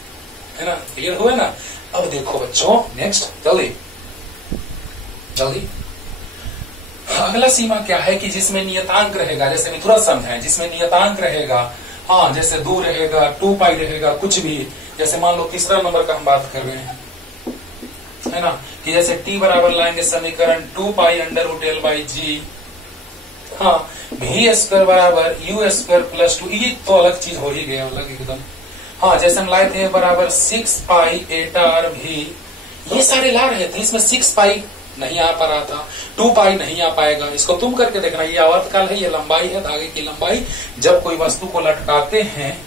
है ना। क्लियर हुआ ना। अब देखो बच्चों नेक्स्ट जल्दी जल्दी, अगला सीमा क्या है कि जिसमें नियतांक रहेगा, जैसे मैं तुरंत समझाएं, जिसमें नियतांक रहेगा, हाँ जैसे 2 रहेगा, 2 पाई रहेगा, कुछ भी। जैसे मान लो तीसरा नंबर का हम बात कर रहे हैं, है ना, कि जैसे टी बराबर लाएंगे समीकरण 2 pi under root l by g, हाँ भी स्क्वायर बराबर यू स्क्वायर प्लस 2, ये तो अलग चीज हो ही गया, अलग एकदम। हाँ जैसे हम लाए थे बराबर 6 पाई एटार भी, ये सारे ला रहे थे, इसमें 6 पाई नहीं आ पा रहा था, 2 पाई नहीं आ पाएगा। इसको तुम करके देखना, ये आवर्तकाल है, ये लंबाई है, धागे की लंबाई। जब कोई वस्तु को लटकाते हैं,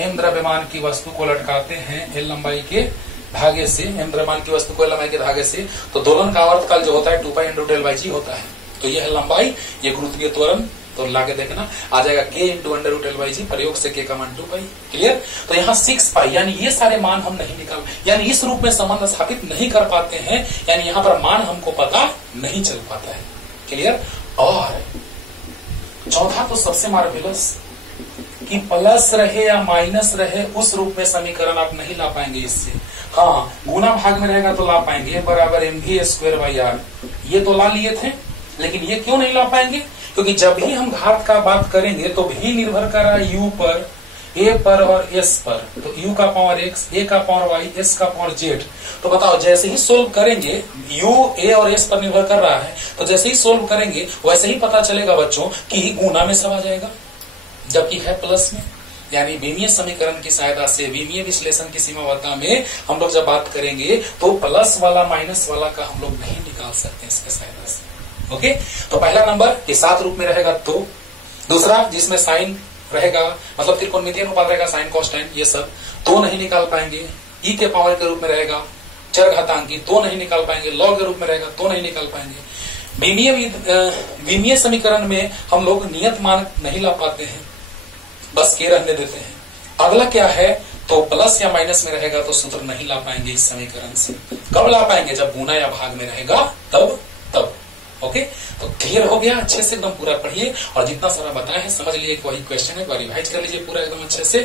एम द्रव्यमान की वस्तु को लटकाते हैं एल लंबाई के धागे से, एम द्रव्यमान की वस्तु को एल लंबाई के धागे से, तो दोलन का आवर्तकाल जो होता है 2 पाई इंटू डेल बाई जी होता है। तो ये है लंबाई, ये गुरुत्वीय त्वरण, तो लाके देखना आ जाएगा के into under root l by g, प्रयोग से के का मान 2 पाई। क्लियर। तो यहाँ 6 पाई, यानी ये सारे मान हम नहीं निकाल, यानी इस रूप में संबंध स्थापित नहीं कर पाते हैं, यानी यहाँ पर मान हमको पता नहीं चल पाता है। क्लियर। और चौथा तो सबसे मार्वेलस कि प्लस रहे या माइनस रहे उस रूप में समीकरण आप नहीं ला पाएंगे इससे। हाँ गुना भाग में रहेगा तो ला पाएंगे, बराबर एम भी स्क्वायर बाई आर, ये तो ला लिए थे, लेकिन ये क्यों नहीं ला पाएंगे, क्योंकि जब भी हम घात का बात करेंगे तो भी निर्भर कर रहा है यू पर, ए पर और एस पर। तो यू का पावर एक्स, ए का पावर वाई, एस का पावर जेड। तो बताओ जैसे ही सोल्व करेंगे, यू ए और एस पर निर्भर कर रहा है, तो जैसे ही सोल्व करेंगे वैसे ही पता चलेगा बच्चों कि गुना में सब आ जाएगा, जबकि है प्लस में। यानी विमीय समीकरण की सहायता से, विमीय विश्लेषण की सीमाबद्धता में हम लोग जब बात करेंगे तो प्लस वाला माइनस वाला का हम लोग नहीं निकाल सकते इसके सहायता से। ओके। तो पहला नंबर के साथ रूप में रहेगा तो, दूसरा जिसमें साइन रहेगा, मतलब त्रिकोणमितीय अनुपात रहेगा, साइन कोसाइन ये सब तो नहीं निकाल पाएंगे। ई के पावर के रूप में रहेगा, चरघातांकी तो नहीं निकाल पाएंगे। लॉग के रूप में रहेगा तो नहीं निकाल पाएंगे। विमीय समीकरण में हम लोग नियत मान नहीं ला पाते हैं, बस के रहने देते हैं। अगला क्या है, तो प्लस या माइनस में रहेगा तो सूत्र नहीं ला पाएंगे इस समीकरण से। कब ला पाएंगे, जब गुना या भाग में रहेगा तब। ओके। तो क्लियर हो गया, अच्छे से एकदम पूरा पढ़िए और जितना सारा बताया है समझ लिए, वही क्वेश्चन है, रिवाइज कर लीजिए पूरा एकदम अच्छे से।